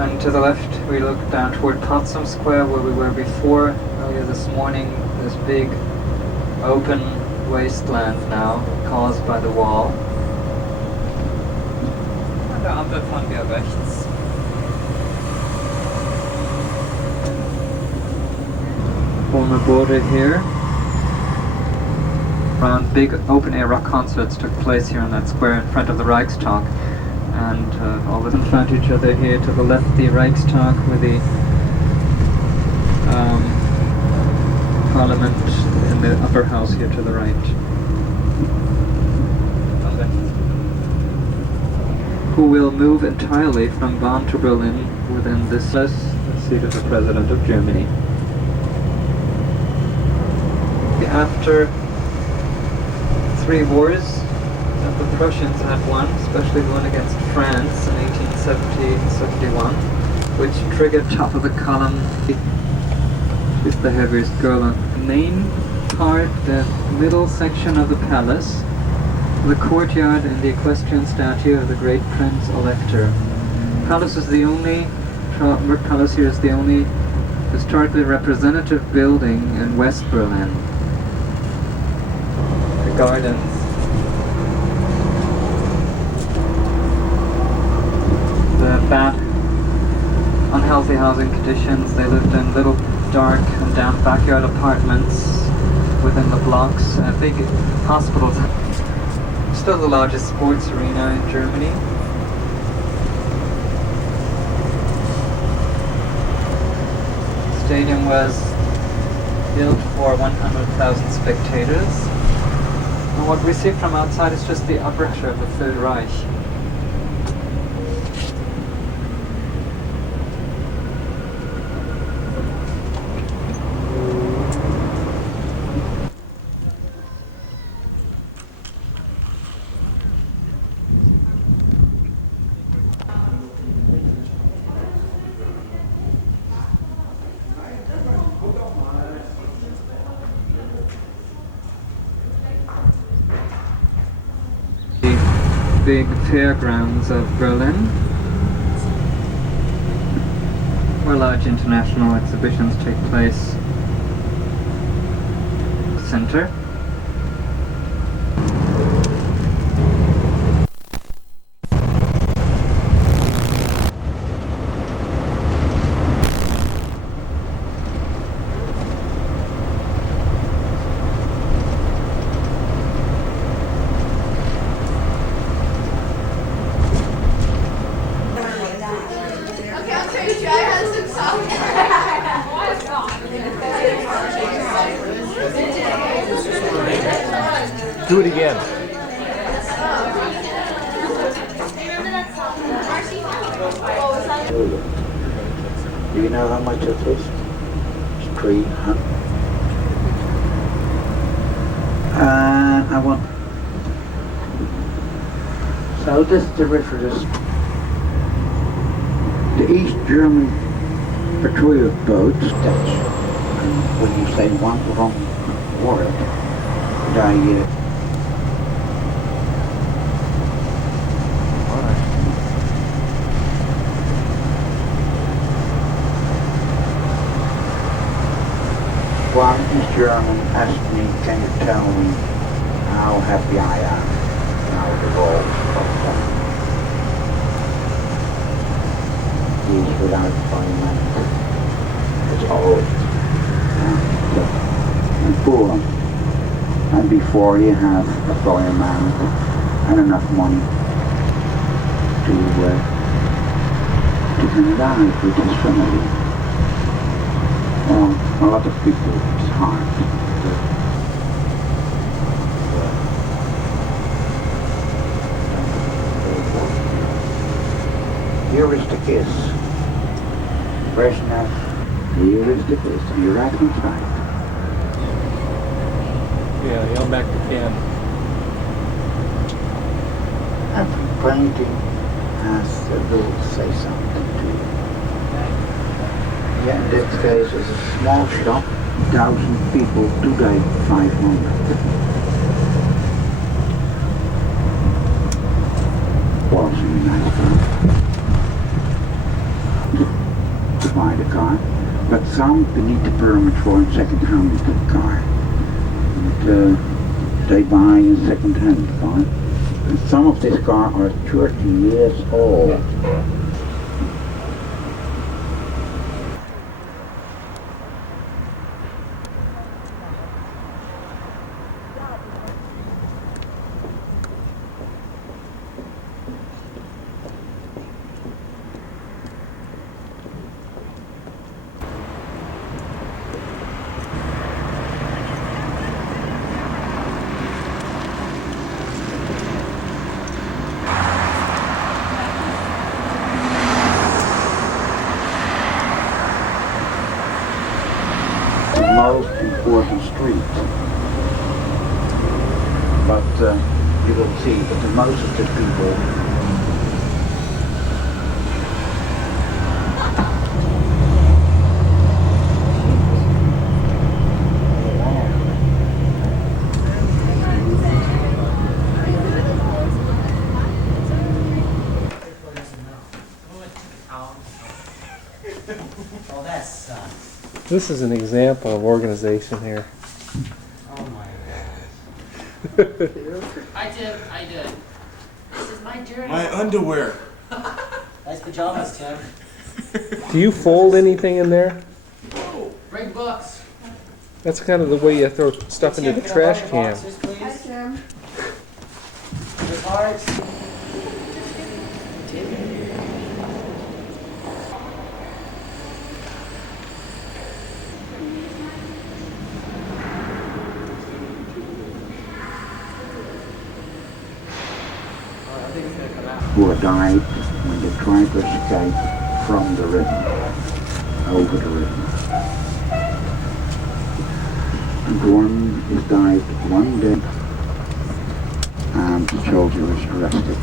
And to the left we look down toward Potsdam Square, where we were before earlier this morning. This big open wasteland now caused by the wall. An der Ampel fahren wir rechts. Former border here. Around big open-air rock concerts took place here in that square in front of the Reichstag, and all in front of each other here. To the left, the Reichstag with the Parliament in the upper house here to the right. Who will move entirely from Bonn to Berlin within this the seat of the President of Germany. After 3 wars, that the Prussians had won, especially the one against France in 1870-71, which triggered top of the column is the heaviest Golan. The main part, the middle section of the palace, the courtyard and the equestrian statue of the great Prince Elector. Palace is the only, Charlottenburg Palace here is the only historically representative building in West Berlin. The gardens. The bad, unhealthy housing conditions. They lived in little dark and damp backyard apartments within the blocks. Big hospitals. Still the largest sports arena in Germany. The stadium was built for 100,000 spectators. And what we see from outside is just the upper of the Third Reich. Big fairgrounds of Berlin, where large international exhibitions take place. Center. Do it again. Do you know how much it is? It's 300. I want. So this is the reference. The East German patrol boats, Dutch. And when you say one wrong word, they one East German asked me, can you tell me how happy I am now the world is without employment. It's old and poor. And before you have employment and enough money to can live with his family. A lot of people, it's hard. Here is the kiss. Brezhnev, here is the kiss. And you're right on track. Yeah, yell back to Ken. And painting has will say something to you. Yeah, in this case it's a small shop, 1,000 people, today 500. Was a nice car. To buy the car. But some need the permit for a second-hand car. And, they buy a second-hand car. And some of these cars are 30 years old. Most important street, but you will see that most of the people Oh, that sucks. This is an example of organization here. Oh my gosh. I did. This is my journey. My underwear. Nice pajamas, Tim. Do you fold anything in there? Bring books. That's kind of the way you throw stuff into the trash can. Hi, Tim. Your cards. who had died when they tried to escape from the river, over the river. And one has died one day, and the soldier was arrested.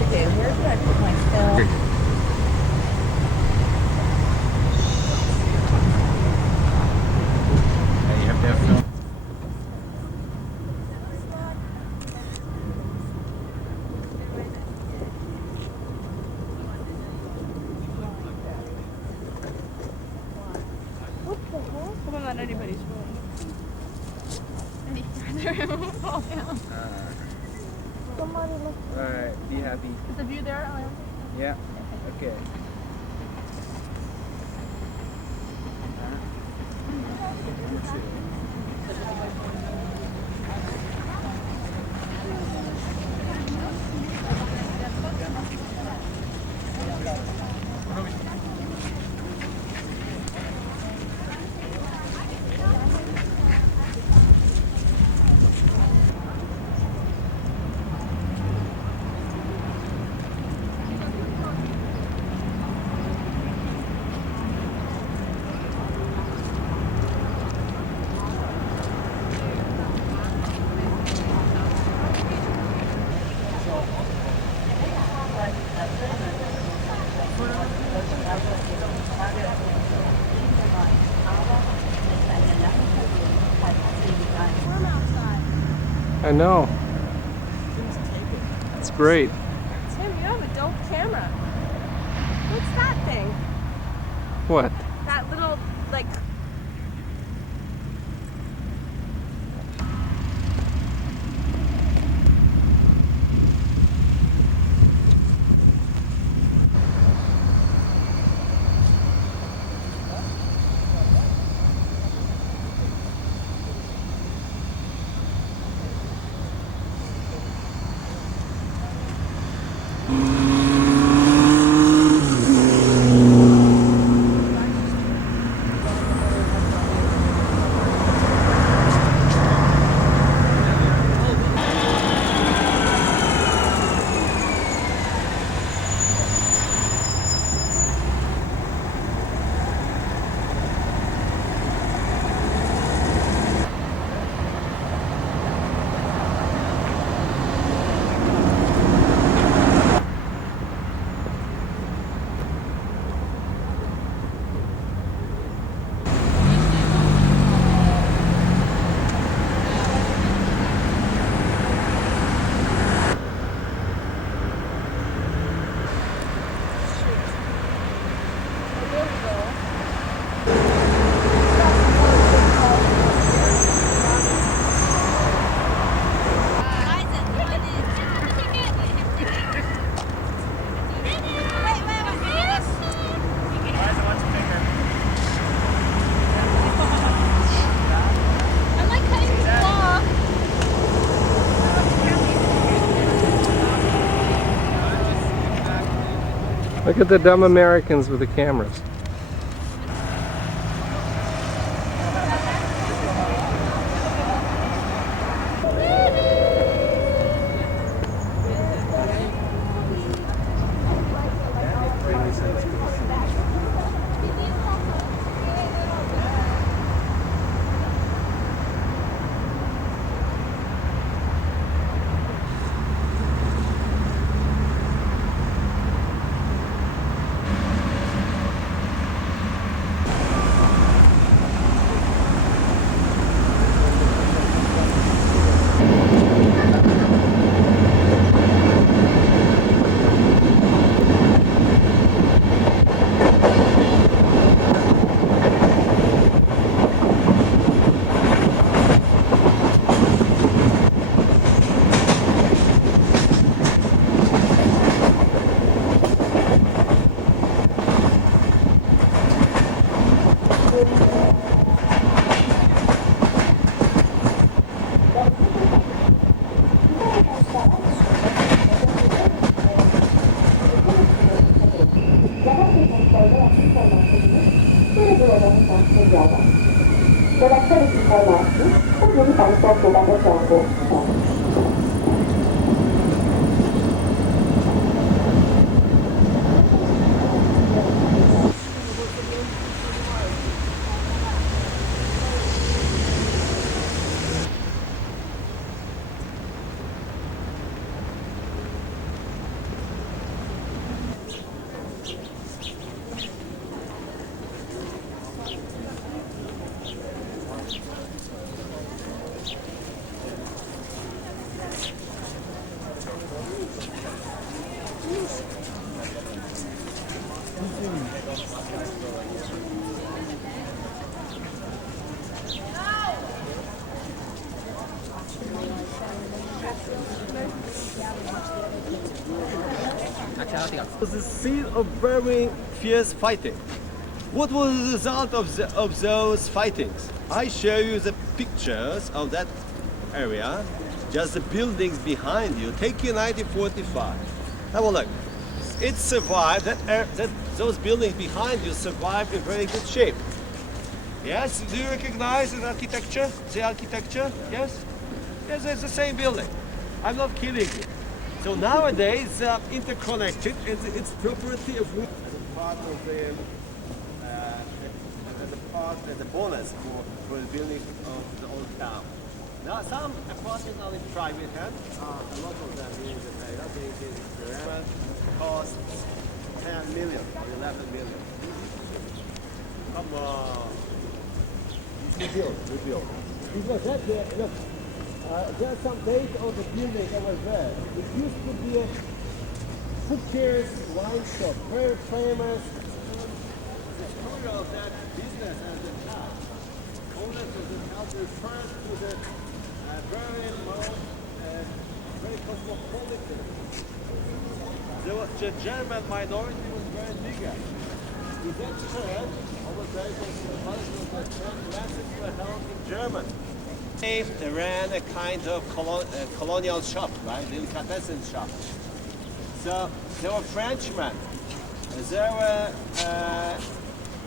Okay, where did I put my film? You have to have film. What the hell? Hope I'm not in anybody's room. Any further room will fall down. Somebody look. Alright, be happy. Is the view there, Alan? Yeah, okay. I know. It's great. Tim, you have a dope camera. What's that thing? What? That little, like... Look at the dumb Americans with the cameras. It was the scene of very fierce fighting. What was the result of those fightings? I show you the pictures of that area, just the buildings behind you. Take you 1945. Have a look. It survived, those buildings behind you survived in very good shape. Yes, do you recognize the architecture? The architecture? Yes? Yes, it's the same building. I'm not kidding you. So nowadays, interconnected, it's property of as a part of the as a bonus for the building of the old town. Now some apartments are in private hands. A lot of them in the area. The rent costs 10 million or 11 million. Come on. We build. Because look. There's some date on the building over there. It used to be a Booker's wine shop, very famous. The story of that business and the town. Owners of the town refers to the very cosmopolitan. There was the German minority was very bigger. With that church, over there was the classes were held in German. They ran a kind of colonial shop, right? Delicatessen shop. So they were Frenchmen. They were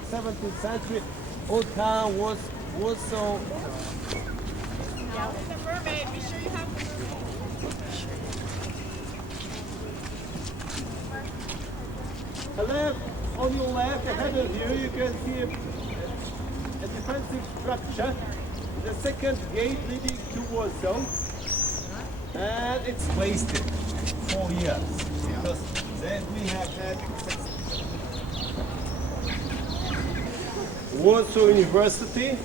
17th century. Old town was Warsaw. Yeah, the mermaid. Be sure you have the mermaid. Left, on your left, ahead of you, you can see a defensive structure. The second gate leading to Warsaw, and it's wasted 4 years because then we have had Warsaw University,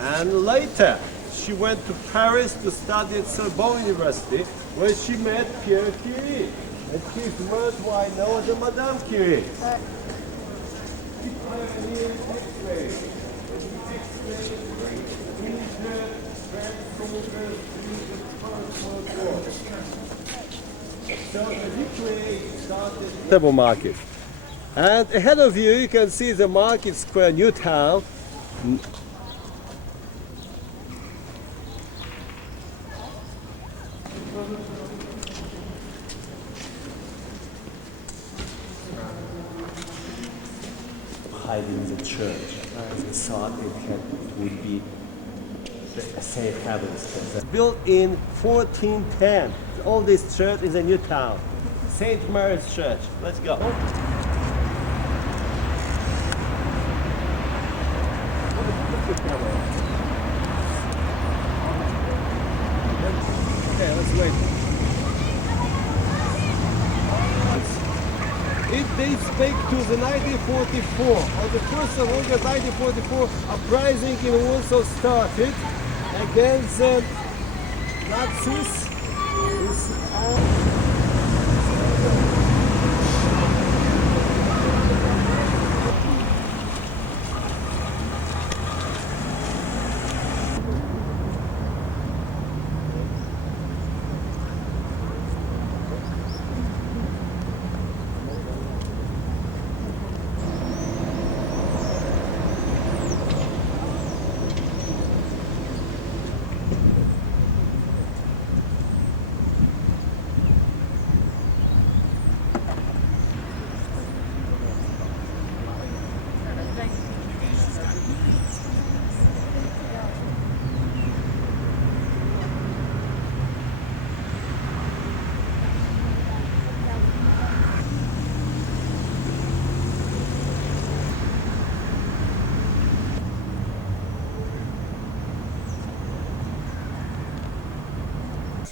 and later she went to Paris to study at Sorbonne University, where she met Pierre Curie, and she's worldwide known as Madame Curie. She pioneered X-ray. So the Table market. And ahead of you, you can see the market square, new town. Hiding the church. They thought it would be a safe having space. Built in 1410. All this church is a new town. St. Mary's Church. Let's go. Okay, let's wait. It dates back to the 1944. On the 1st of August 1944, uprising in Warsaw started against the Nazis.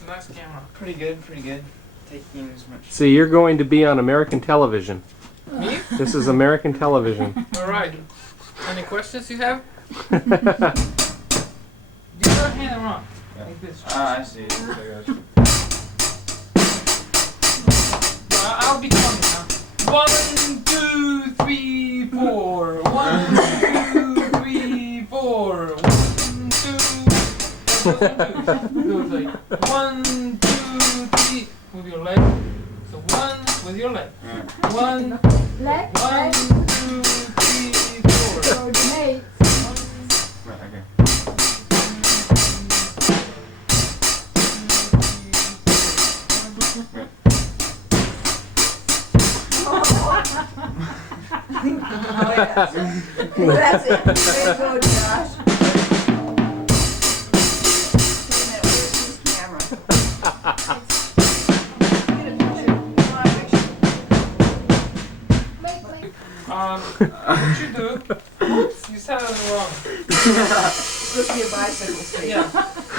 nice camera. Pretty good, pretty good. Taking as much. See, you're going to be on American television. Me? This is American television. Alright. Any questions you have? Do your hand around. Like this. Ah, I see. I'll be counting now. 1, 2, 3, 4. 1, 2, 3, 4. 1, 2. Goes like 1, 2, 3 with your leg. So 1 with your leg. 1, 1, 2, 3, 4. Coordinate. Right, okay. Right. Oh, yes. That's it. Very good, Josh. What you do? Oops, you said it wrong. It's supposed to be a bicycle street. Yeah.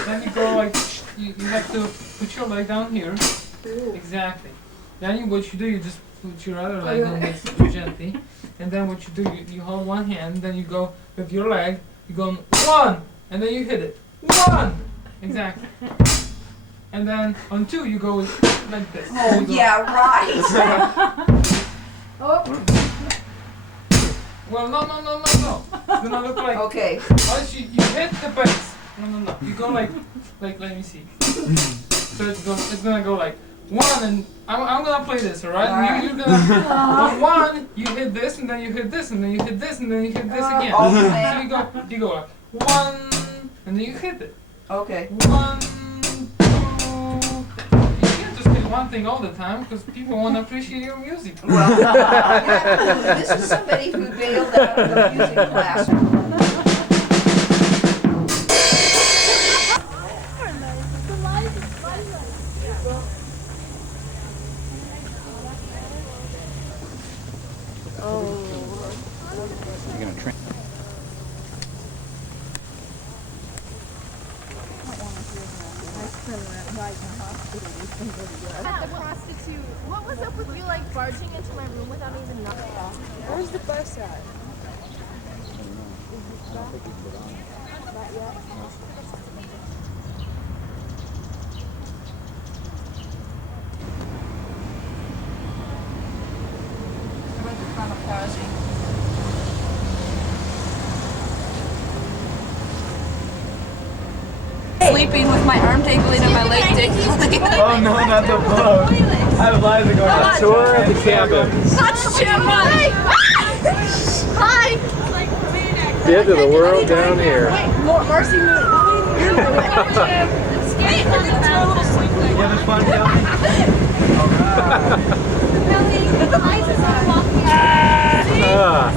Then you go like, you have to put your leg down here. Ooh. Exactly. Then what you do, you just put your other leg on this gently. And then what you do, you hold one hand, then you go with your leg, you go 1, and then you hit it. 1! Exactly. And then on 2, you go like this. Oh, yeah, right. Oh. Well, no. It's gonna look like. Okay. Once you hit the base. No. You go like let me see. So it's gonna go like 1, and I'm gonna play this, alright? Alright. You're gonna on 1, you hit this, and then you hit this, and then you hit this, and then you hit this again. Okay. So you go like 1, and then you hit it. Okay. 1, 2. You can't just hit one thing all the time because people want to appreciate your music. Well, yeah, this is somebody who bailed out of the music class. You're gonna train. At the prostitute. What was up with you like barging into my room without even knocking? Where's the bus at? Not yet. Sleeping with my arm dangling and my leg dangling. Oh no, not the boat. I have Liza going on a tour of the cabin. Such too much. Hi! The end of the world down here. Marcy moved. Escape. We're gonna do a little sleep thing. You having fun, Kelly? The ice is not walking. See?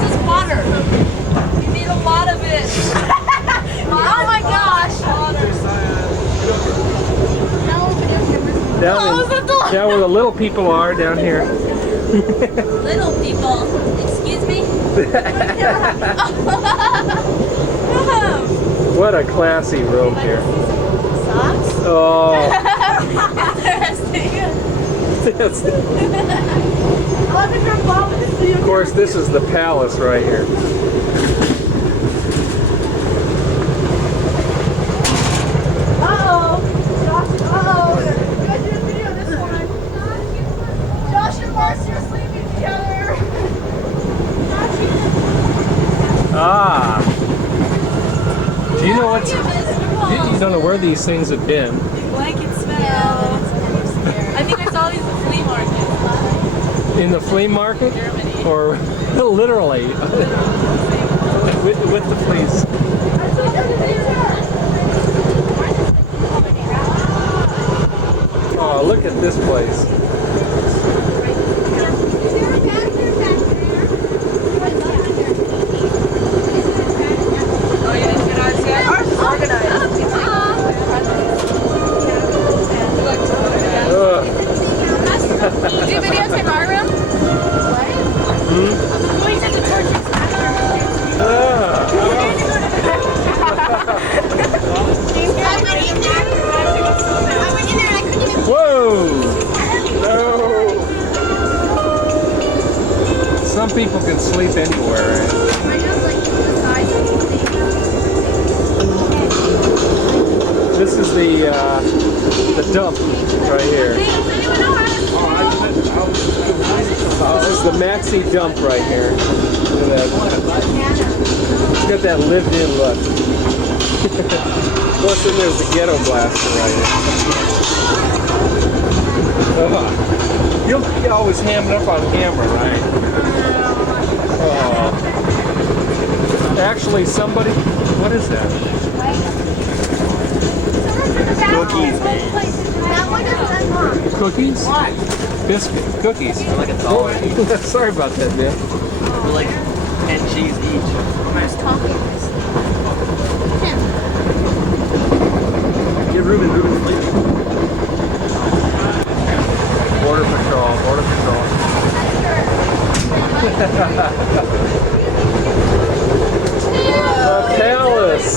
This is water. You need a lot of it. Oh my gosh. Down where the little people are down here. Little people. Excuse me? What a classy room here. Socks? Oh. Of course, this is the palace right here. Uh-oh. You guys did a video this one. Josh and Marcy are sleeping together. Ah. Do you know what's... You don't know where these things have been. Blanket smell. I think I saw these at the flea market. In the flea market? Germany. Or literally with the fleas. Oh, look at this place. Oh, you didn't get ours yet? Ours is organized. Do you videotape our room? Hmm? We did the church. Ah. I went in there. I dump right here. This is the maxi dump right here. Look at that. It's got that lived-in look. Plus, then there's the ghetto blaster right here. You'll always ham it up on camera, right? Oh. Actually, somebody. What is that? Cookies. That one doesn't unlock. Cookies? What? Biscuit. Cookies. They're like $1 each. Sorry about that, man. They're like 10 G's each. Who's talking? Get Ruben sleeping. Border Patrol. Border Patrol. The palace.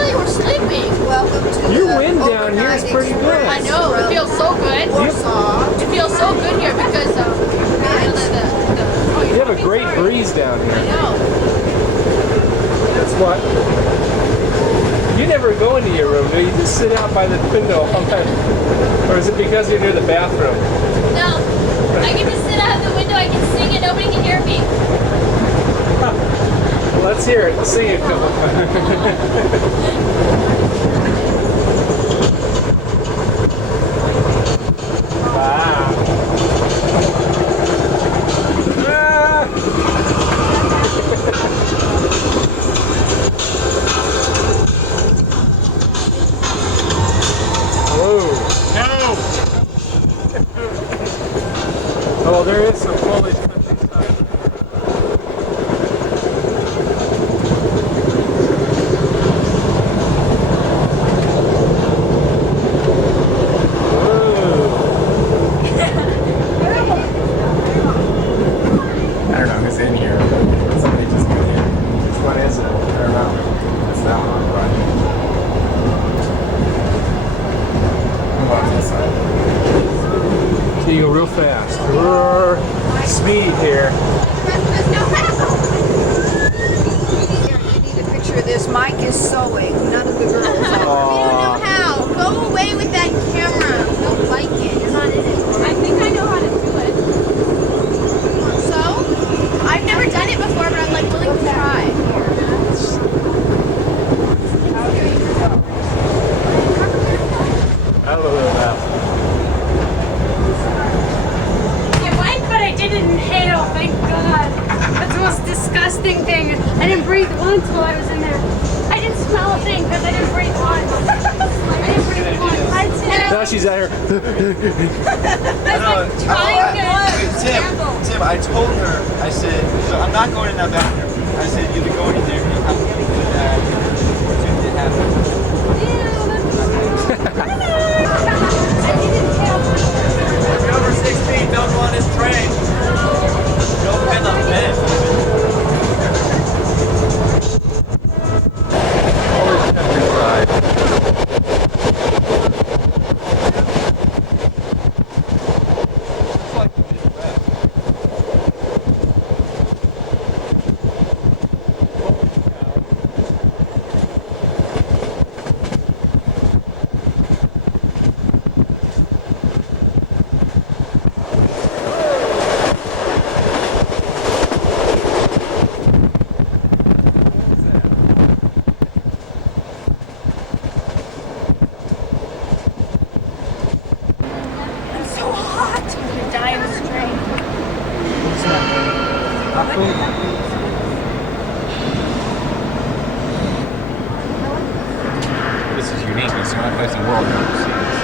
You were sleeping. Welcome to Your wind down here is pretty good. I know, it feels so good. Warsaw. It feels so good here because You have a great breeze down I here. know. That's what. You never go into your room, do you? You just sit out by the window all night. Or is it because you're near the bathroom? No, I can just sit out the window, I can sing and nobody can hear me. Well, let's hear it. Let's sing it a couple times. Wow. Oh, there is some Polish countryside. I don't know who's in here. Somebody just got in. Which one is it? I don't know. It's that one, right? Move on to the side. So you go real fast. Speed here. Here, I need a picture of this. Mike is sewing. None of the girls are. We don't know how. Go away with that camera. We don't like it. You're not in it. I think I know how to do it. So, I've never done it before, but I'm like willing to try. I don't know that. It went, but I didn't inhale, thank God. That's the most disgusting thing. I didn't breathe once while I was in there. I didn't smell a thing because I didn't breathe once. I didn't breathe once. Now she's out here. I was like trying to... Tim, I told her, I said, so I'm not going in that bathroom. I said, you'll be going in there and you have to do that. It happened. If you're over 6 feet, don't go on this train. Don't bend on bed. Polish countryside. This is unique. It's the only place in the world I've ever seen this.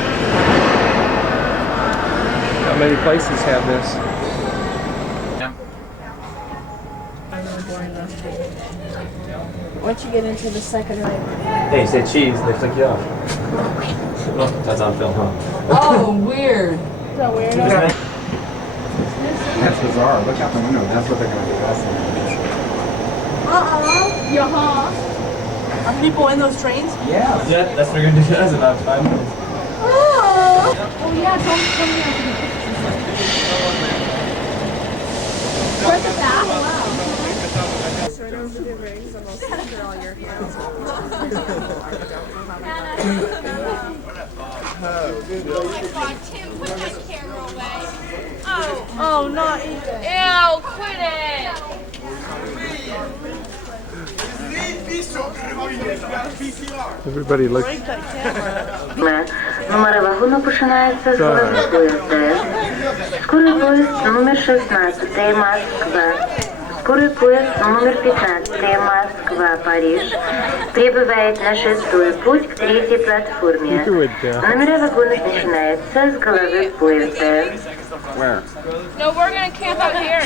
Not many places have this. Once you get into the second leg. Hey, you said cheese, they flick you off. Oh, that's on film, huh? Oh, weird. Is that weird? That's bizarre. Look out the window. That's what they're going to do. That's Yaha. Are people in those trains? yeah. That's what they're going to do. That's about 5 minutes. Oh yeah, don't come here. Look at that. Wow. After all your hands. Tim, put that camera away. Oh, not even. Ew, quit it. Everybody looks. Номер вагону починається з голови ТС. Скорий поїзд номер 16 Москва. Скорый поезд номер 15 Москва-Париж прибывает на 6-й путь к 3-й платформе. Номера вагонов начинаются с головы поезда. Where? No, we're gonna camp out here.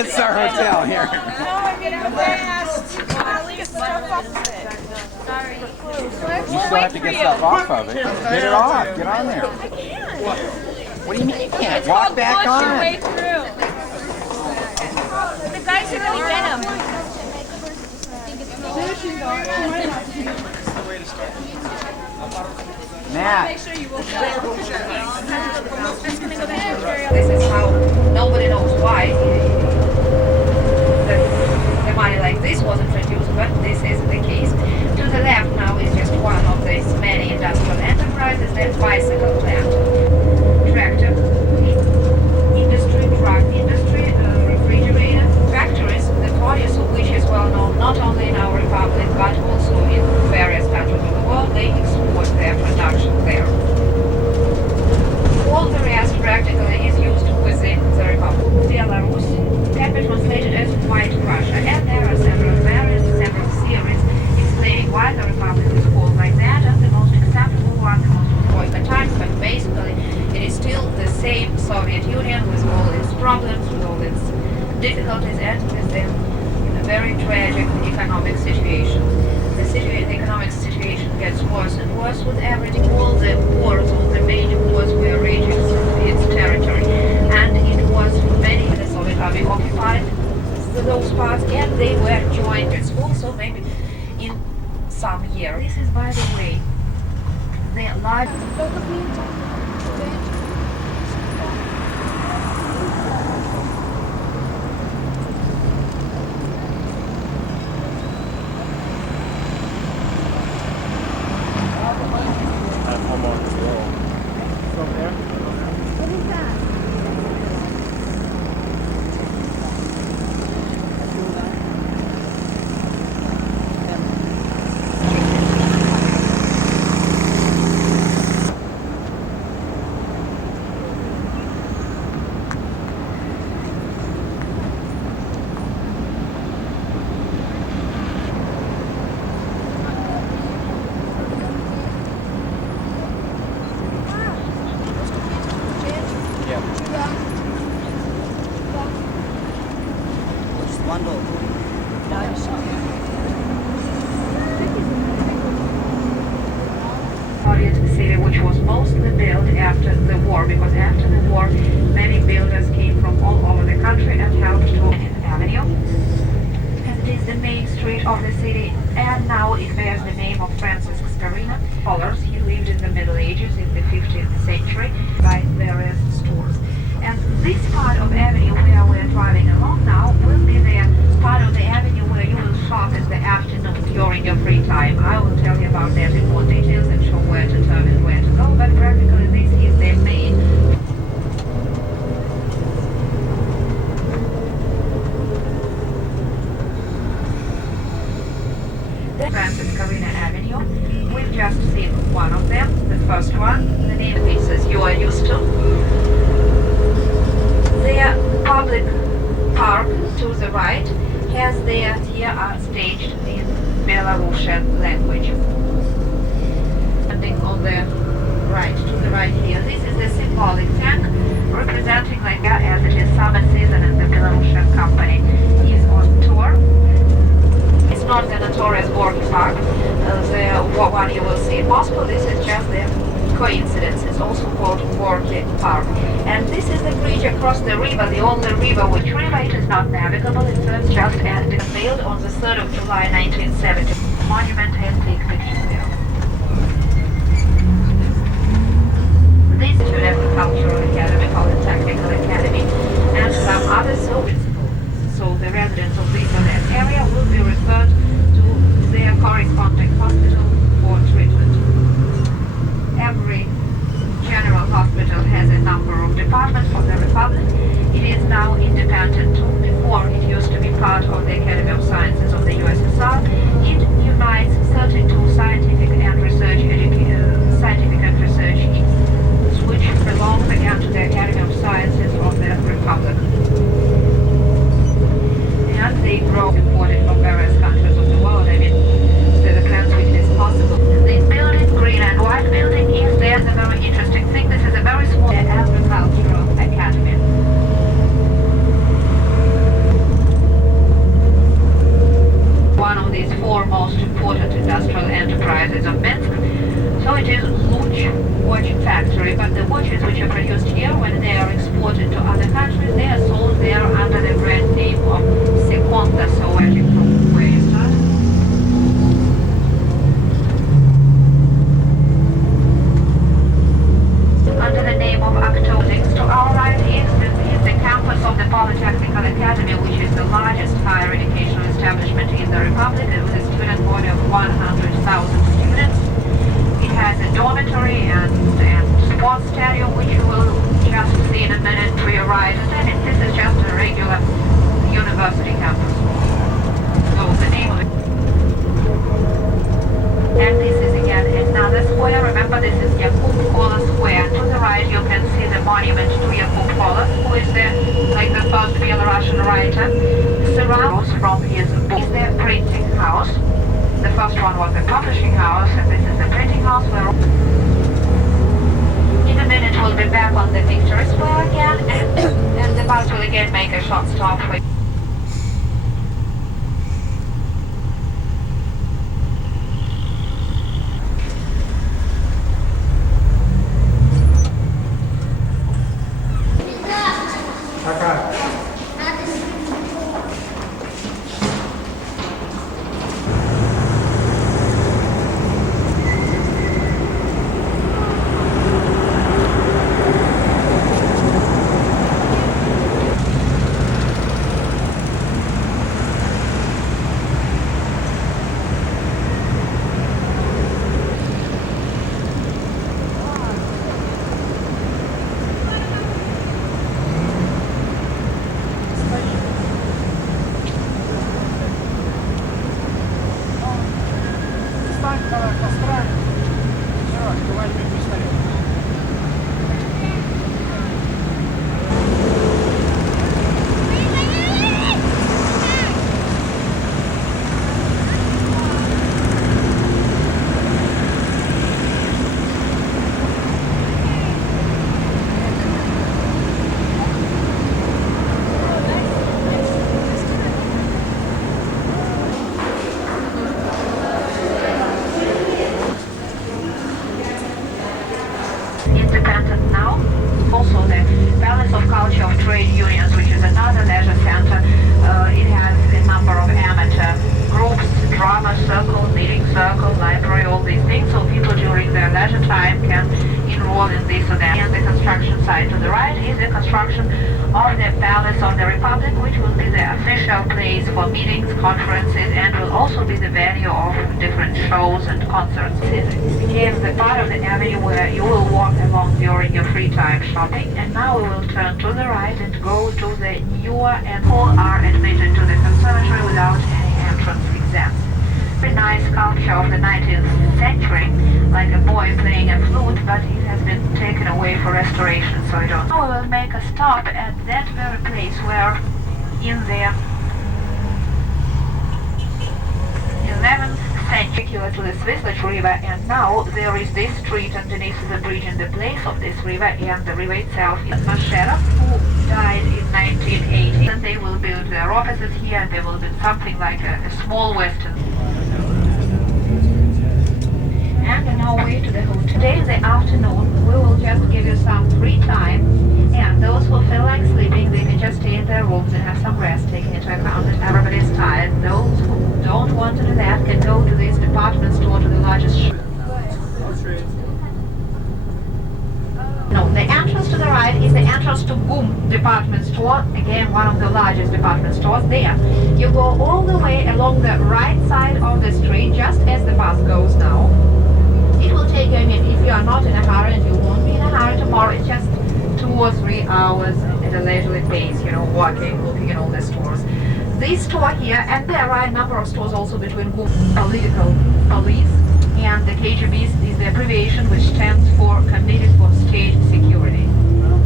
It's our hotel here. No, I'm getting fast. Sorry. You still have to get stuff off of it. Get it off. Get on there. I can't. What do you mean you can't? It's Walk called back push your on. way through. The guys who really get them. Matt. Make sure you will. This is how nobody knows why the money like this was introduced, but this is the case. To the left now is just one of these many industrial enterprises, then bicycle plant, tractor industry, truck industry, refrigerator factories, the produce of which is well known not only in our republic but also in various countries of the world. They export their production there. All the rest practically is used within the republic. Belarus can be translated as White Russia, and there are several variants, several theories explaining why the republic is called like that, and the most acceptable one, the most avoid the times, but basically it is still the same Soviet Union with all its problems, with all its difficulties, and within a very tragic economic situation. The economic situation gets worse and worse with every day. All the wars, all the major wars were raging through its territory, and it was many the Soviet Army occupied those parts, and they were joined. It's also maybe in some year. This is, by the way, the large. City, which was mostly built after the war, because after the war many builders came from all over the country and helped to Avenue. And it is the main street of the city, and now it bears the name of Francis Scarina. Scholars, he lived in the Middle Ages in the 15th century by various stores. And this part of Avenue where we're driving along now will be the part of the avenue where you will shop in the afternoon during your free time. I will tell you about that in more details and show where to turn and where to go, but practically this is the main Francis Scarina Avenue. We've just seen one of them, the first one, the name pieces you are used to. The public park to the right has their here are staged in Belarusian language. Standing on the right, to the right here, this is the symbolic tank representing like as it is summer season and the Belarusian company is on tour. It's not the notorious Gorky Park, the one you will see in Moscow. This is just the coincidence. It's also called Gorky Park. And this is the bridge across the river, the only river which really is not navigable. It serves just as it failed on the 3rd of July 1970. Monument has big pictures there. This is the Agricultural Academy, Polytechnical Academy, and some other schools. So the residents of this or that area will be referred Department of the Republic. It is now independent. Before it used to be part of the Academy of Sciences of the USSR. It unites 32 scientific and research institutes which belong again to the Academy of Sciences of the Republic. And they grow imported from various countries of the world. I mean, to the extent which is possible. This building, green and white building, is there's a very interesting thing. This is a very small agricultural academy. One of these four most important industrial enterprises of Minsk. So it is watch factory, but the watches which are produced here, when they are exported to other countries, they are sold there under the brand name of Seconda, so where you start. Under the name of October. To our right is the campus of the Polytechnical Academy, which is the largest higher educational establishment in the Republic, with a student body of 100,000 students. It has a dormitory and sports stadium, which you will just see in a minute to your right. And this is just a regular university campus. So the name of it. And this is again another square. Remember, this is Yakub Kola Square. To the right, you can see the monument to Yakub Kola, who is the first Belarusian writer. Surrounds from his book is the printing house. The first one was the publishing house, and this is the printing house where in a minute we'll be back on the Victory Square again, and the bus will again make a short stop for conferences, and will also be the venue of different shows and concerts. It became the part of the avenue where you will walk along during your free time shopping. And now we will turn to the right and go to the newer, and all are admitted to the conservatory without any entrance exam. Very nice sculpture of the 19th century, like a boy playing a flute, but it has been taken away for restoration, so I don't know. Now we will make a stop at that very place where in the 11th century to the Swislach River, and now there is this street underneath the bridge in the place of this river, and the river itself is Mashera, who died in 1980. And they will build their offices here, and they will build something like a small western. And on our way to the hotel. Today in the afternoon, we will just give you some free time, and those who feel like sleeping, they can just stay in their rooms and have some rest, taking into account that everybody is tired. Those who don't want to do that can go to this department store, to the largest shop. No, the entrance to the right is the entrance to Boom department store, again one of the largest department stores there. You go all the way along the right side of the street, just as the bus goes now. It will take you, I mean, if you are not in a hurry, and you won't be in a hurry tomorrow, it's just 2 or 3 hours at a leisurely pace, you know, walking, looking at all the stores. This store here, and there are a number of stores also between political police, and the KGB is the abbreviation which stands for Committee for State Security.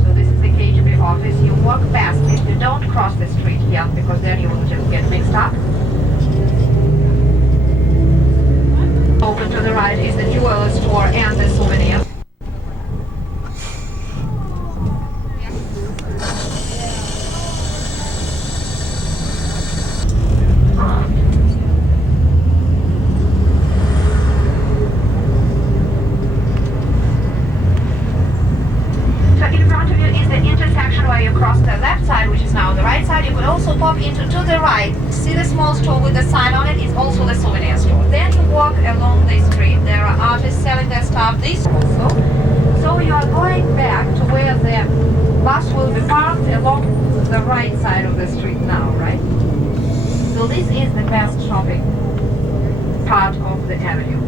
So this is the KGB office. You walk past it, you don't cross the street here because then you will just get mixed up. Open to the right is the jewelry store and the souvenir. To the right, see the small store with the sign on it, it's also the souvenir store. Then you walk along the street, there are artists selling their stuff, this also. So you are going back to where the bus will be parked along the right side of the street now, right? So this is the best shopping part of the avenue.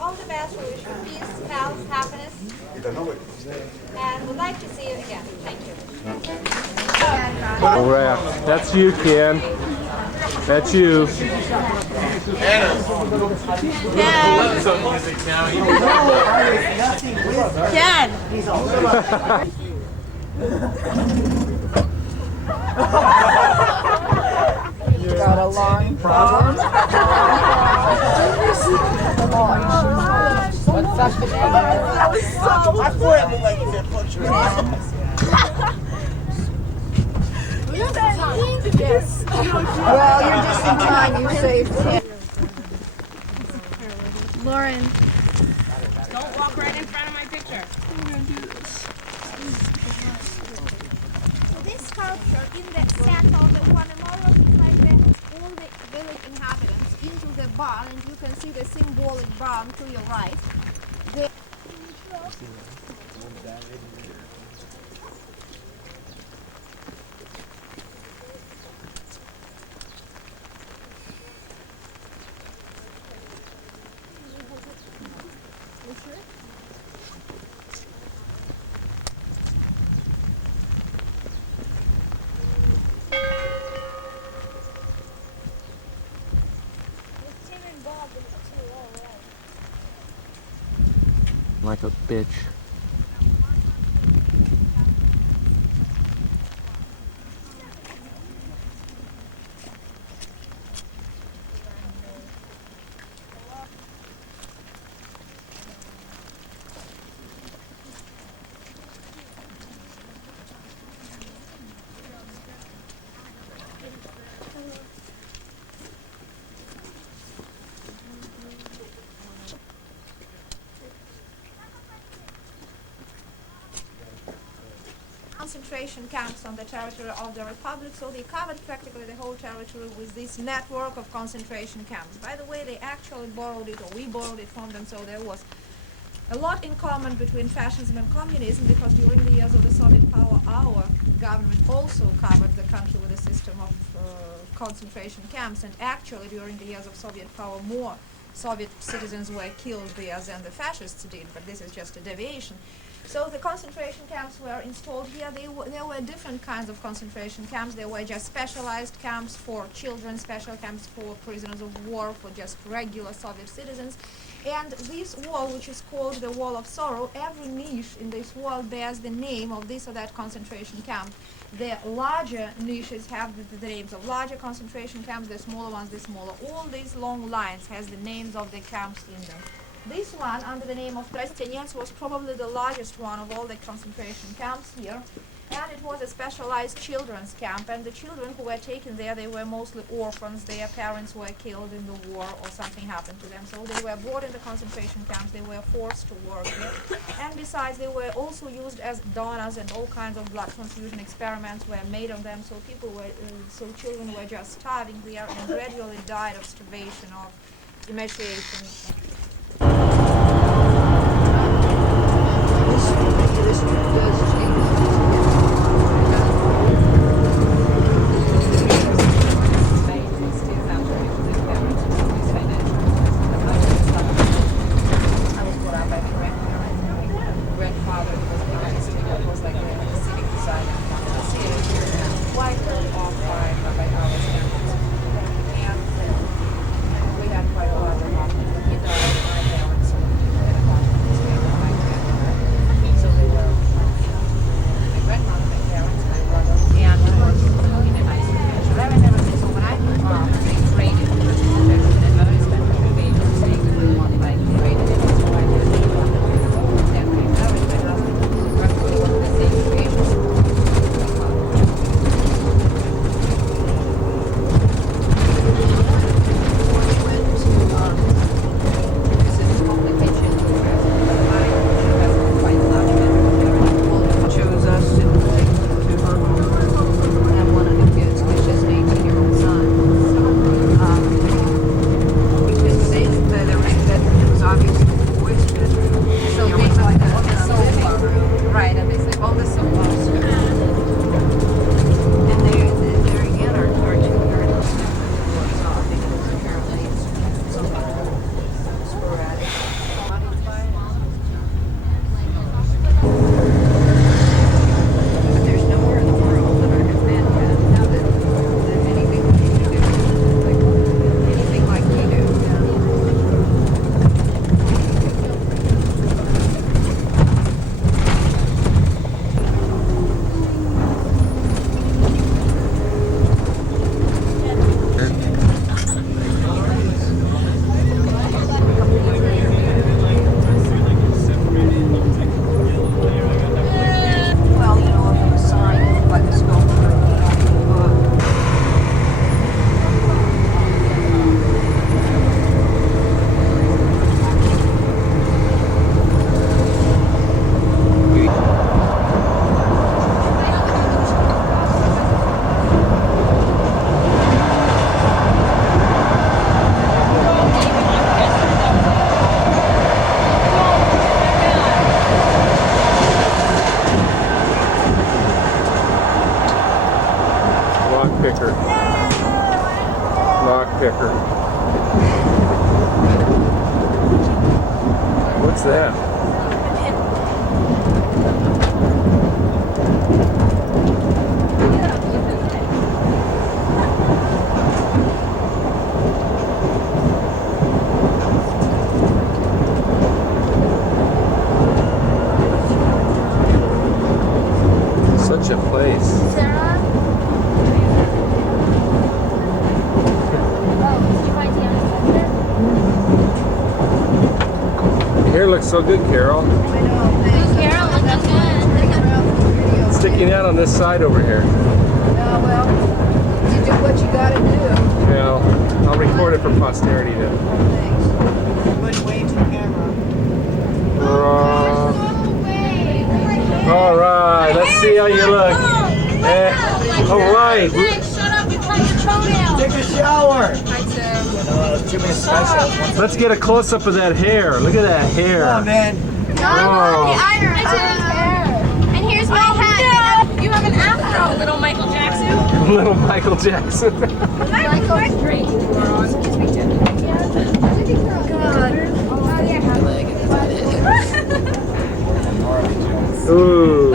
All the best. We wish you peace, health, happiness, and would like to see you again. Thank you. All right, that's you, Ken. That's you. Ken. You got a long problem? What's up with that? I swear I look like you said punch your ass. Yes. Well, you're just in time. You saved him. Lauren, don't walk right in front of my picture. I'm gonna do this. So this sculpture in the center of the one memorial is like that all the village inhabitants into the barn, and you can see the symbolic barn to your right. like a bitch. Concentration camps on the territory of the Republic, so they covered practically the whole territory with this network of concentration camps. By the way, they actually borrowed it, or we borrowed it from them, so there was a lot in common between fascism and communism, because during the years of the Soviet power, our government also covered the country with a system of concentration camps, and actually during the years of Soviet power, more Soviet citizens were killed there than the fascists did, but this is just a deviation. So the concentration camps were installed here. There were different kinds of concentration camps. There were just specialized camps for children, special camps for prisoners of war, for just regular Soviet citizens. And this wall, which is called the Wall of Sorrow, every niche in this wall bears the name of this or that concentration camp. The larger niches have the names of larger concentration camps, the smaller ones, the smaller. All these long lines has the names of the camps in them. This one, under the name of Tresteniec, was probably the largest one of all the concentration camps here, and it was a specialized children's camp, and the children who were taken there, they were mostly orphans. Their parents were killed in the war or something happened to them, so they were brought in the concentration camps. They were forced to work there, and besides they were also used as donors, and all kinds of blood transfusion experiments were made on them, so children were just starving there and gradually died of starvation, of emaciation. Lockpicker. What's that? such a place. Sarah? Your hair looks so good, Carol. Carol, looking good. Sticking out on this side over here. Yeah, well, you do what you gotta do. Well, I'll record it for posterity then. But wave to the camera. All right, let's see how you look. All right. Shut up, you're playing your toenails. Take a shower. Too many specials. Let's get a close up of that hair. Look at that hair. Oh man. Oh. And here's my hat. You have an afro, little Michael Jackson. Little Michael Jackson. Michael Street. Ooh.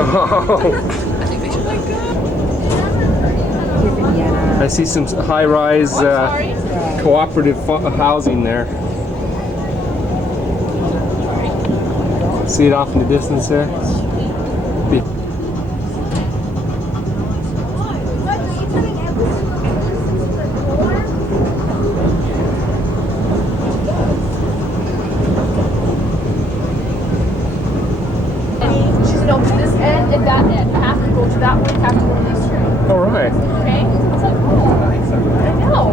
Oh. I see some high-rise cooperative housing there. See it off in the distance there? This end and that end. I have to go to that way, I have to go to this way. All right. Okay? It's like, oh, I know.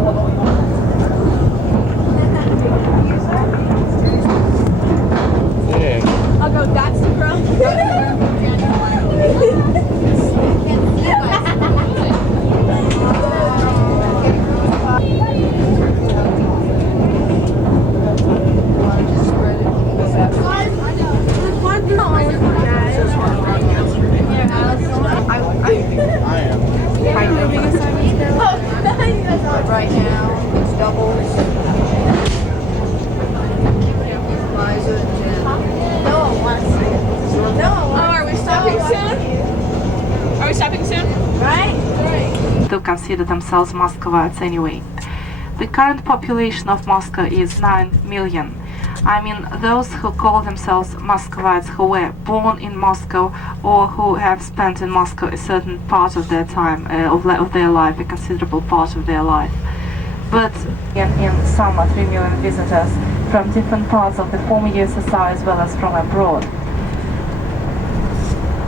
Yeah. I'll go, that's the girl. Right now, it's doubles. Are we stopping soon? Are we stopping soon? Right? Still consider themselves Muscovites anyway. The current population of Moscow is 9 million. I mean, those who call themselves Muscovites who were born in Moscow or who have spent in Moscow a certain part of their time, of their life, a considerable part of their life. But in summer, 3 million visitors from different parts of the former USSR as well as from abroad.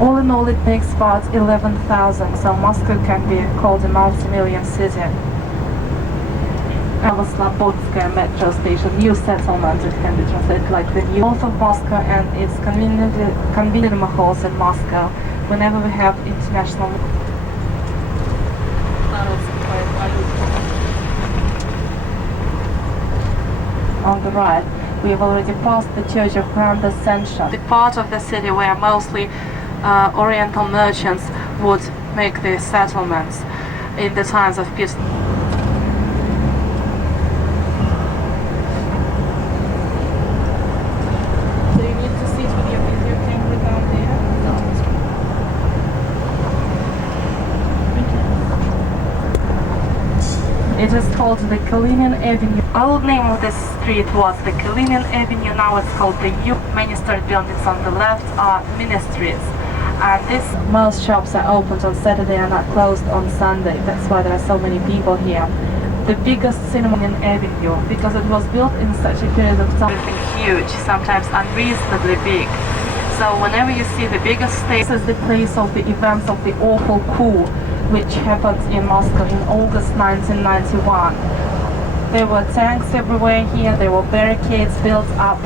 All in all, it makes about 11,000, so Moscow can be called a multi-million city. Slobodskaya metro station, new settlement, it can be translated like the new north of Moscow, and it's convenient halls in Moscow whenever we have international. On the right, we have already passed the Church of Grand Ascension, the part of the city where mostly Oriental merchants would make their settlements in the times of peace. It is called the Kalinin Avenue. Old name of this street was the Kalinin Avenue, now it's called the U. Many store buildings on the left are ministries. And most shops are opened on Saturday and are closed on Sunday. That's why there are so many people here. The biggest cinema in Avenue, because it was built in such a period of time. Everything huge, sometimes unreasonably big. So whenever you see the biggest stage, this is the place of the events of the awful coup, which happened in Moscow in August 1991. There were tanks everywhere here, there were barricades built up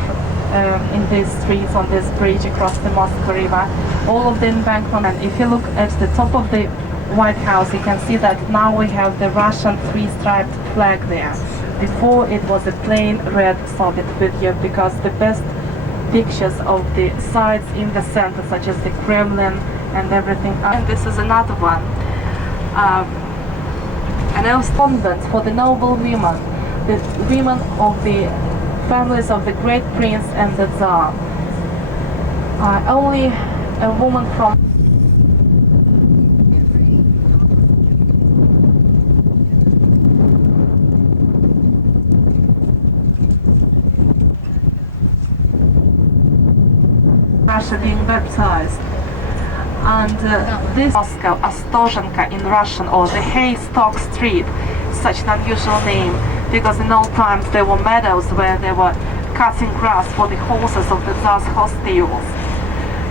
in these streets, on this bridge across the Moscow River, all of the embankment. And if you look at the top of the White House, you can see that now we have the Russian three-striped flag there. Before it was a plain red Soviet flag, because the best pictures of the sites in the center, such as the Kremlin and everything. And this is another one. An old convent for the noble women, the women of the families of the great prince and the Tsar. Only a woman from Russia being baptized. And this Moscow, Ostozhenka in Russian, or the Haystock Street, such an unusual name, because in old times there were meadows where they were cutting grass for the horses of the Tsar's horse stables.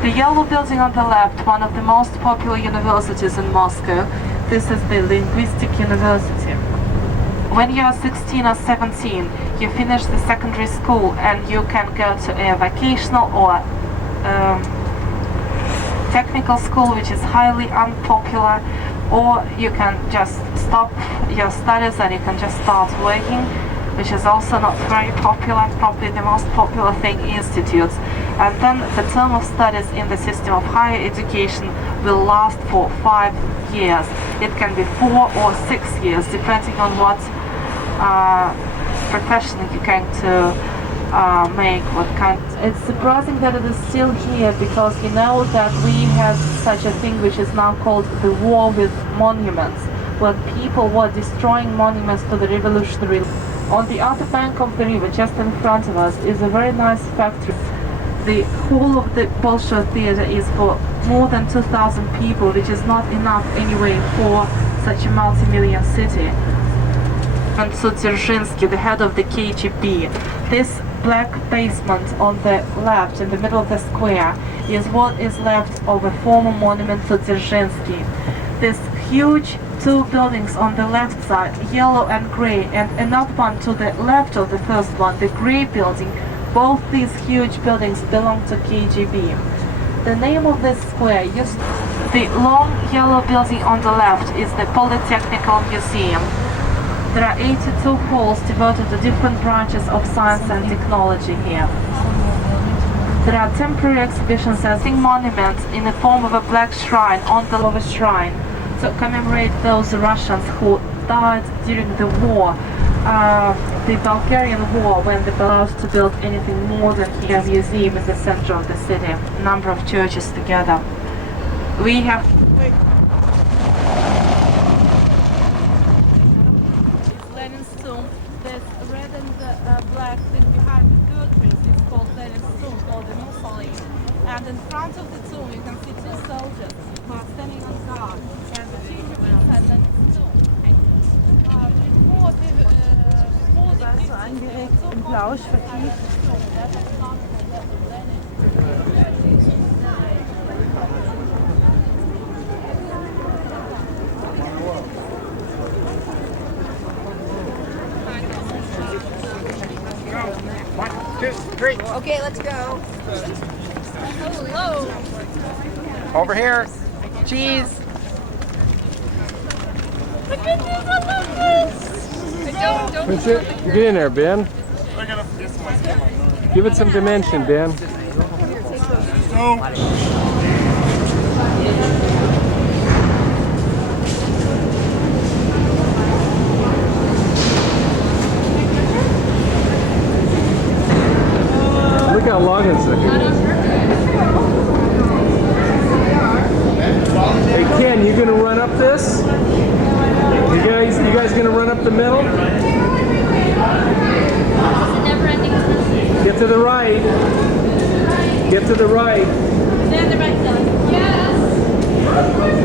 The yellow building on the left, one of the most popular universities in Moscow, this is the Linguistic University. When you are 16 or 17, you finish the secondary school and you can go to a vocational or technical school, which is highly unpopular, or you can just stop your studies and you can just start working, which is also not very popular. Probably the most popular thing institutes. And then the term of studies in the system of higher education will last for 5 years. It can be 4 or 6 years, depending on what profession you're going to make, what kind. It's surprising that it is still here, because you know that we have such a thing which is now called the war with monuments, when people were destroying monuments to the revolutionary. On the other bank of the river, just in front of us, is a very nice factory. The whole of the Bolshoi theater is for more than 2,000 people, which is not enough anyway for such a multi-million city. And Dzerzhinsky, the head of the KGB. This black basement on the left, in the middle of the square, is what is left of a former monument to Dzerzhinsky. This huge 2 buildings on the left side, yellow and grey, and another one to the left of the first one, the grey building. Both these huge buildings belong to KGB. The name of this square used the long yellow building on the left is the Polytechnical Museum. There are 82 halls devoted to different branches of science and technology here. There are temporary exhibitions as monuments in the form of a black shrine on the lower shrine to commemorate those Russians who died during the war, the Bulgarian War, when they were allowed to build anything more than a museum in the center of the city. A number of churches together. We have Lenin's tomb. There's red and black thing behind the curtains. It's called Lenin's tomb, or the mausoleum. And in front of the tomb, you can see 2 soldiers who are standing on guard. And the figure inside Lenin's tomb. So angeregt im Plausch vertieft. One, two, three. Okay, let's go. Hello. Over here. Cheese. Look at this, I love this. That's it. Get in there, Ben. Give it some dimension, Ben. Look how long this is. Hey Ken, you gonna run up this? You guys gonna run up the middle? Get to the right. Get to the right. Stand the right side. Yes.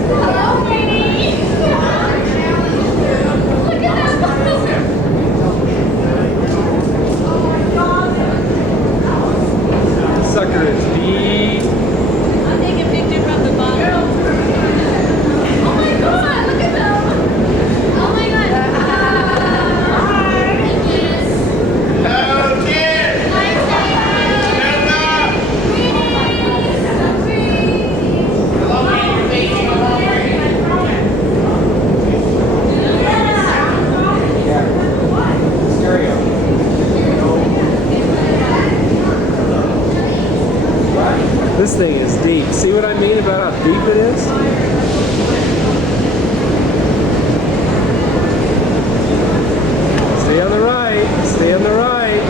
Hello, lady. Look at that. Sucker is deep. I'll take a picture from the bottom. Oh my god, look at them. Oh my god. Hi. Hello, kids. This thing is deep. See what I mean about how deep it is? Stay on the right. Stay on the right.